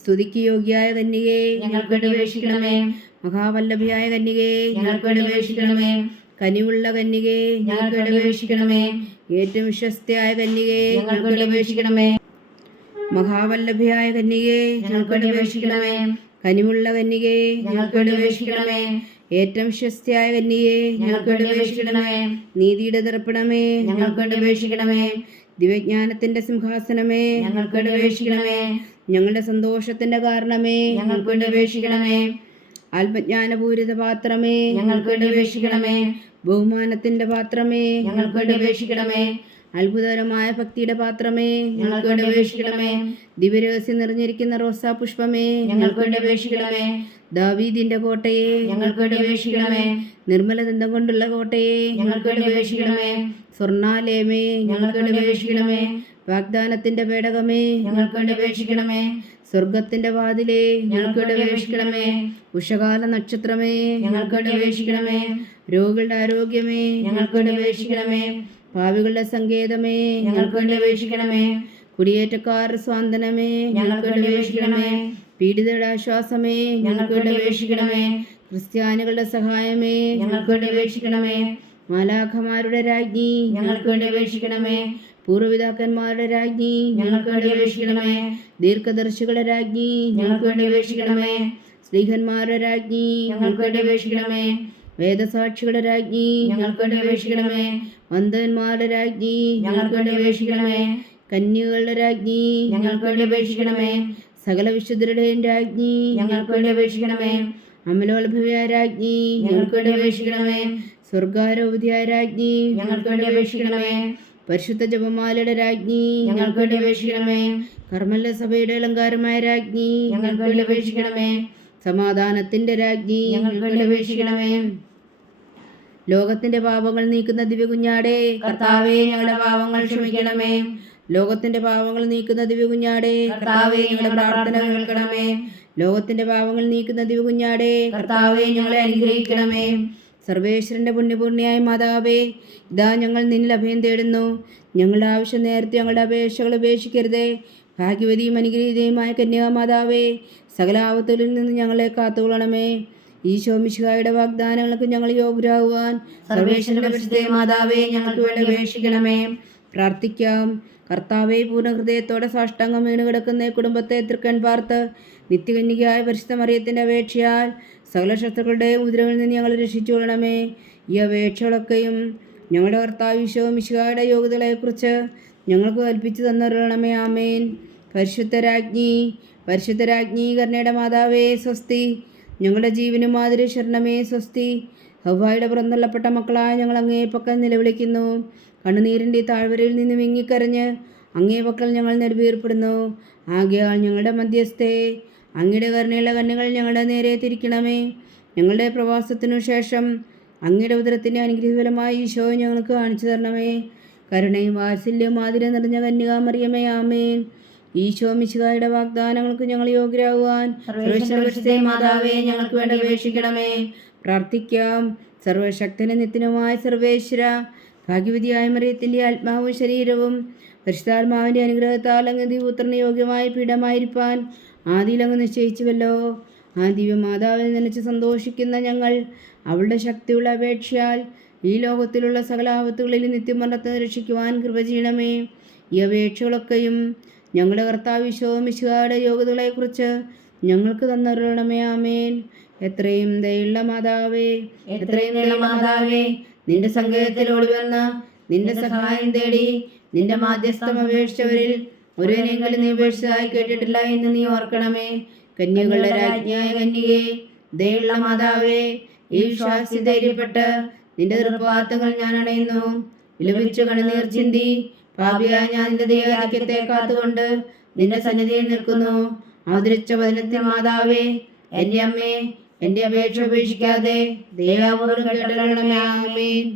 സ്തുതിക്ക് യോഗ്യയായ കന്യകേ, ഞങ്ങൾക്ക് വേണ്ടി അപേക്ഷിക്കണമേ. മഹാവല്ലഭിയായ കന്യകേ, ഞങ്ങൾക്ക് വേണ്ടി അപേക്ഷിക്കണമേ. കനിവുള്ള കന്യകേ, ഞങ്ങൾക്ക് വേണ്ടി അപേക്ഷിക്കണമേ. ഏറ്റവും വിശ്വസ്തയായ കന്യകേ, ഞങ്ങൾക്ക് വേണ്ടി അപേക്ഷിക്കണമേ. മഹാവല്ലഭിയായ കന്യകേ, ഞങ്ങൾക്ക് വേണ്ടി അപേക്ഷിക്കണമേ. കനിവുള്ള കന്യകേ, ഞങ്ങൾക്ക് വേണ്ടി അപേക്ഷിക്കണമേ. ഏറ്റവും വിശ്വസ്തയായ കന്യകേ, ഞങ്ങൾക്ക് വേണ്ടി അപേക്ഷിക്കണമേ. നീതിയുടെ ദർപ്പണമേ, ഞങ്ങൾക്ക് വേണ്ടി അപേക്ഷിക്കണമേ. ദിവ്യജ്ഞാനത്തിന്റെ സിംഹാസനമേ, ഞങ്ങൾക്ക് വേണ്ടി അപേക്ഷിക്കണമേ. ഞങ്ങളുടെ സന്തോഷത്തിന്റെ കാരണമേ, ഞങ്ങൾക്ക് വേണ്ടി അപേക്ഷിക്കണമേ. ആത്മജ്ഞാനപൂരിത പാത്രമേ, ഞങ്ങൾക്ക് വേണ്ടി അപേക്ഷിക്കണമേ. ബഹുമാനത്തിന്റെ പാത്രമേ, ഞങ്ങൾക്ക് വേണ്ടി അപേക്ഷിക്കണമേ. അത്ഭുതകരമായ ഭക്തിയുടെ പാത്രമേ, ഞങ്ങൾക്ക് വേണ്ടി അപേക്ഷിക്കണമേ. ദിവ്യരഹസ്യം നിറഞ്ഞിരിക്കുന്ന റോസാ പുഷ്പമേ, ഞങ്ങൾക്ക് വേണ്ടി അപേക്ഷിക്കണമേ. ദാവീദിന്റെ കോട്ടയെ, ഞങ്ങൾക്ക് വേണ്ടി അപേക്ഷിക്കണമേ. നിർമ്മല ദന്തം കൊണ്ടുള്ള കോട്ടയെ, ഞങ്ങൾക്ക് വേണ്ടി അപേക്ഷിക്കണമേ. സ്വർണാലയമേ, ഞങ്ങൾക്ക് വേണ്ടി അപേക്ഷിക്കണമേ. വാഗ്ദാനത്തിന്റെ പേടകമേ, ഞങ്ങൾക്ക് വേണ്ടി അപേക്ഷിക്കണമേ. സ്വർഗത്തിന്റെ വാതിലേ, ഞങ്ങൾക്ക് വേണ്ടി അപേക്ഷിക്കണമേ. ഉഷകാല നക്ഷത്രമേ, ഞങ്ങൾക്ക് വേണ്ടി അപേക്ഷിക്കണമേ. രോഗികളുടെ ആരോഗ്യമേ, ഞങ്ങൾക്ക് വേണ്ടി അപേക്ഷിക്കണമേ. പാപികളുടെ സങ്കേതമേ, ഞങ്ങൾക്ക് വേണ്ടി അപേക്ഷിക്കണമേ. കുടിയേറ്റക്കാരുടെ സ്വാന്തനമേ, ഞങ്ങൾക്ക് വേണ്ടി അപേക്ഷിക്കണമേ. പീഡിതരുടെ ആശ്വാസമേ, ഞങ്ങൾക്ക് വേണ്ടി അപേക്ഷിക്കണമേ. ക്രിസ്ത്യാനികളുടെ സഹായമേ, ഞങ്ങൾക്ക് വേണ്ടി അപേക്ഷിക്കണമേ. മാലാഖമാരുടെ രാജ്ഞി, ഞങ്ങൾക്ക് വേണ്ടി അപേക്ഷിക്കണമേ. പൂർവ്വപിതാക്കന്മാരുടെ രാജ്ഞി, ഞങ്ങൾക്ക് വേണ്ടി അപേക്ഷിക്കണമേ. ദീർഘദർശികളുടെ രാജ്ഞി, ഞങ്ങൾക്ക് വേണ്ടി അപേക്ഷിക്കണമേ. സ്ലീഹന്മാരുടെ രാജ്ഞി, ഞങ്ങൾക്ക് വേണ്ടി അപേക്ഷിക്കണമേ. വേദസാക്ഷികളുടെ രാജ്ഞി, ഞങ്ങൾക്ക് വേണ്ടി അപേക്ഷിക്കണമേ. വന്ദന്മാരുടെ രാജ്ഞി, ഞങ്ങൾക്ക് വേണ്ടി അപേക്ഷിക്കണമേ. കന്യകളുടെ രാജ്ഞി, ഞങ്ങൾക്ക് വേണ്ടി അപേക്ഷിക്കണമേ. സകല വിശുദ്ധരുടെയും രാജ്ഞി, ഞങ്ങൾക്ക് വേണ്ടി അപേക്ഷിക്കണമേ. അമലോത്ഭവിയായ രാജ്ഞി, ഞങ്ങൾക്ക് വേണ്ടി അപേക്ഷിക്കണമേ. സ്വർഗാരോപതിയായ രാജ്ഞി, ഞങ്ങൾക്ക് വേണ്ടി അപേക്ഷിക്കണമേ. പരിശുദ്ധ ജപമാലയുടെ രാജ്ഞി, ഞങ്ങൾക്ക് വേണ്ടി അപേക്ഷിക്കണമേ. കർമ്മല സഭയുടെ അലങ്കാരമായ രാജ്ഞി, ഞങ്ങൾക്ക് വേണ്ടി അപേക്ഷിക്കണമേ. സമാധാനത്തിന്റെ രാജ്ഞി, ഞങ്ങൾക്ക് വേണ്ടി അപേക്ഷിക്കണമേ. ലോകത്തിന്റെ പാപങ്ങൾ നീക്കുന്ന ദിവ്യകുഞ്ഞാടേ, കർത്താവേ, ഞങ്ങളുടെ പാപങ്ങൾ ക്ഷമിക്കണമേ. ലോകത്തിന്റെ പാപങ്ങൾ നീക്കുന്ന ദിവ്യകുഞ്ഞാടേ, കർത്താവേ, ഞങ്ങളുടെ പ്രാർത്ഥന കേൾക്കണമേ. ലോകത്തിന്റെ പാപങ്ങൾ നീക്കുന്ന ദിവ്യകുഞ്ഞാടേ, കർത്താവേ, ഞങ്ങളെ അനുഗ്രഹിക്കണമേ. സർവേശ്വരന്റെ പുണ്യപൂർണിയായ മാതാവേ, ഇതാ ഞങ്ങൾ നിന്നിൽ അഭയം തേടുന്നു. ഞങ്ങളുടെ ആവശ്യം നേരത്തെ ഞങ്ങളുടെ അപേക്ഷകൾ ഉപേക്ഷിക്കരുതേ. ഭാഗ്യവതിയും അനുഗ്രഹീതയുമായ കന്യാമാതാവേ, സകല ആപത്തുകളിൽ നിന്ന് ഞങ്ങളെ കാത്തുകൊള്ളണമേ. ഈശോ മിശിഹായുടെ വാഗ്ദാനങ്ങൾക്ക് ഞങ്ങൾ യോഗ്യരാകുവാൻ സർവേശ്വരന്റെ പരിശുദ്ധ മാതാവേ, ഞങ്ങൾക്ക് വേണ്ടി അപേക്ഷിക്കണമേ. പ്രാർത്ഥിക്കാം. കർത്താവെ, പൂർണ്ണ ഹൃദയത്തോടെ സാഷ്ടാംഗം വീണ് കിടക്കുന്ന ഈ കുടുംബത്തെ തൃക്കൺ പാർത്ത് നിത്യകന്യകയായ പരിശുദ്ധ മറിയത്തിൻ്റെ അപേക്ഷയാൽ സകല ശത്രുക്കളുടെ ഉപദ്രവങ്ങളിൽ നിന്ന് ഞങ്ങൾ രക്ഷിച്ചു കൊള്ളണമേ. ഈ അപേക്ഷകളൊക്കെയും ഞങ്ങളുടെ കർത്താവ് ഈശോ മിശിഹായുടെ യോഗ്യതകളെക്കുറിച്ച് ഞങ്ങൾക്ക് കൽപ്പിച്ചു തന്നരുളണമേ. ആമേൻ. പരിശുദ്ധരാജ്ഞി കരുണയുടെ മാതാവേ സ്വസ്തി. ഞങ്ങളുടെ ജീവനും മാതിരി ശരണമേ സ്വസ്തി. ഹവ്വായുടെ പുറന്തള്ളപ്പെട്ട മക്കളായ ഞങ്ങൾ അങ്ങേ പക്കൽ നിലവിളിക്കുന്നു. കണ്ണുനീരിൻ്റെ താഴ്വരയിൽ നിന്ന് വിങ്ങിക്കരഞ്ഞ് അങ്ങേ പക്കൽ ഞങ്ങൾ നെടുവീർപ്പെടുന്നു. ആകയാൽ ഞങ്ങളുടെ മധ്യസ്ഥേ, അങ്ങയുടെ കരുണയുള്ള കണ്ണുകൾ ഞങ്ങളുടെ നേരെ തിരിക്കണമേ. ഞങ്ങളുടെ പ്രവാസത്തിനു ശേഷം അങ്ങയുടെ ഉദരത്തിൻ്റെ അനുഗ്രഹഫലമായി ഈശോ ഞങ്ങൾക്ക് കാണിച്ചു തരണമേ. കരുണയും വാത്സല്യവും മാതിരം നിറഞ്ഞ കന്യകാമറിയമേ, ആമേൻ. ഈശോ മിശിഹായുടെ വാഗ്ദാനങ്ങൾക്ക് ഞങ്ങൾ യോഗ്യരാകുവാൻ സർവേശ്വരന്റെ മാതാവേ, ഞങ്ങൾക്ക് വേണ്ടി അപേക്ഷിക്കണമേ. പ്രാർത്ഥിക്കാം. സർവശക്തനും നിത്യനുമായ സർവേശ്വര, ഭാഗ്യവതിയായ മറിയത്തിൻ്റെ ആത്മാവും ശരീരവും പരിശുദ്ധാത്മാവിൻ്റെ അനുഗ്രഹത്താൽ അങ്ങ് ദിവ്യപുത്രന് യോഗ്യമായ പീഠമായിരിക്കാൻ ആദിയിൽ അങ്ങ് നിശ്ചയിച്ചുവല്ലോ. ആ ദിവ്യമാതാവിൽ നനച്ച് സന്തോഷിക്കുന്ന ഞങ്ങൾ അവളുടെ ശക്തിയുള്ള അപേക്ഷയാൽ ഈ ലോകത്തിലുള്ള സകല ആപത്തുകളിൽ നിത്യമരണത്തെ രക്ഷിക്കുവാൻ കൃപ ചെയ്യണമേ. ഈ അപേക്ഷകളൊക്കെയും ഞങ്ങളുടെ കർത്താവ് ഈശോ മിശിഹായുടെ യോഗ്യതകളെക്കുറിച്ച് ഞങ്ങൾക്ക് തന്നരുളണമേ. ആമേൻ. എത്രയും ദയുള്ള മാതാവേ, എത്രയും നല്ല മാതാവേ, നിന്റെ സങ്കേതത്തിലോടി വന്ന് നിന്റെ സഹായം തേടി നിന്റെ മാധ്യസ്ഥം അപേക്ഷിച്ചവരിൽ ഒരുവനെങ്കിലും നീ ഉപേക്ഷിച്ചതായി കേട്ടിട്ടില്ല എന്ന് നീ ഓർക്കണമേ. കന്യകളുടെ രാജ്ഞിയായ കന്യകേ, ദയുള്ള മാതാവേ, ഈ വിശ്വാസി ധൈര്യപ്പെട്ട് നിന്റെ തൃപ്പാദങ്ങൾ ഞാൻ അണയുന്നു. വിലപിച്ചു കണ്ണുനീർ ചിന്തി പാപിയായ ഞാൻ നിന്റെ ദൈവാധിക്യത്തെ കാത്തുകൊണ്ട് നിന്റെ സന്നിധിയിൽ നിൽക്കുന്നു. അവതരിച്ച വചനത്തിൽ മാതാവേ, എൻ്റെ അമ്മേ, എൻ്റെ അപേക്ഷ ഉപേക്ഷിക്കാതെ ദയാപൂർവ്വം കേട്ടരുളണമേ. ആമേൻ.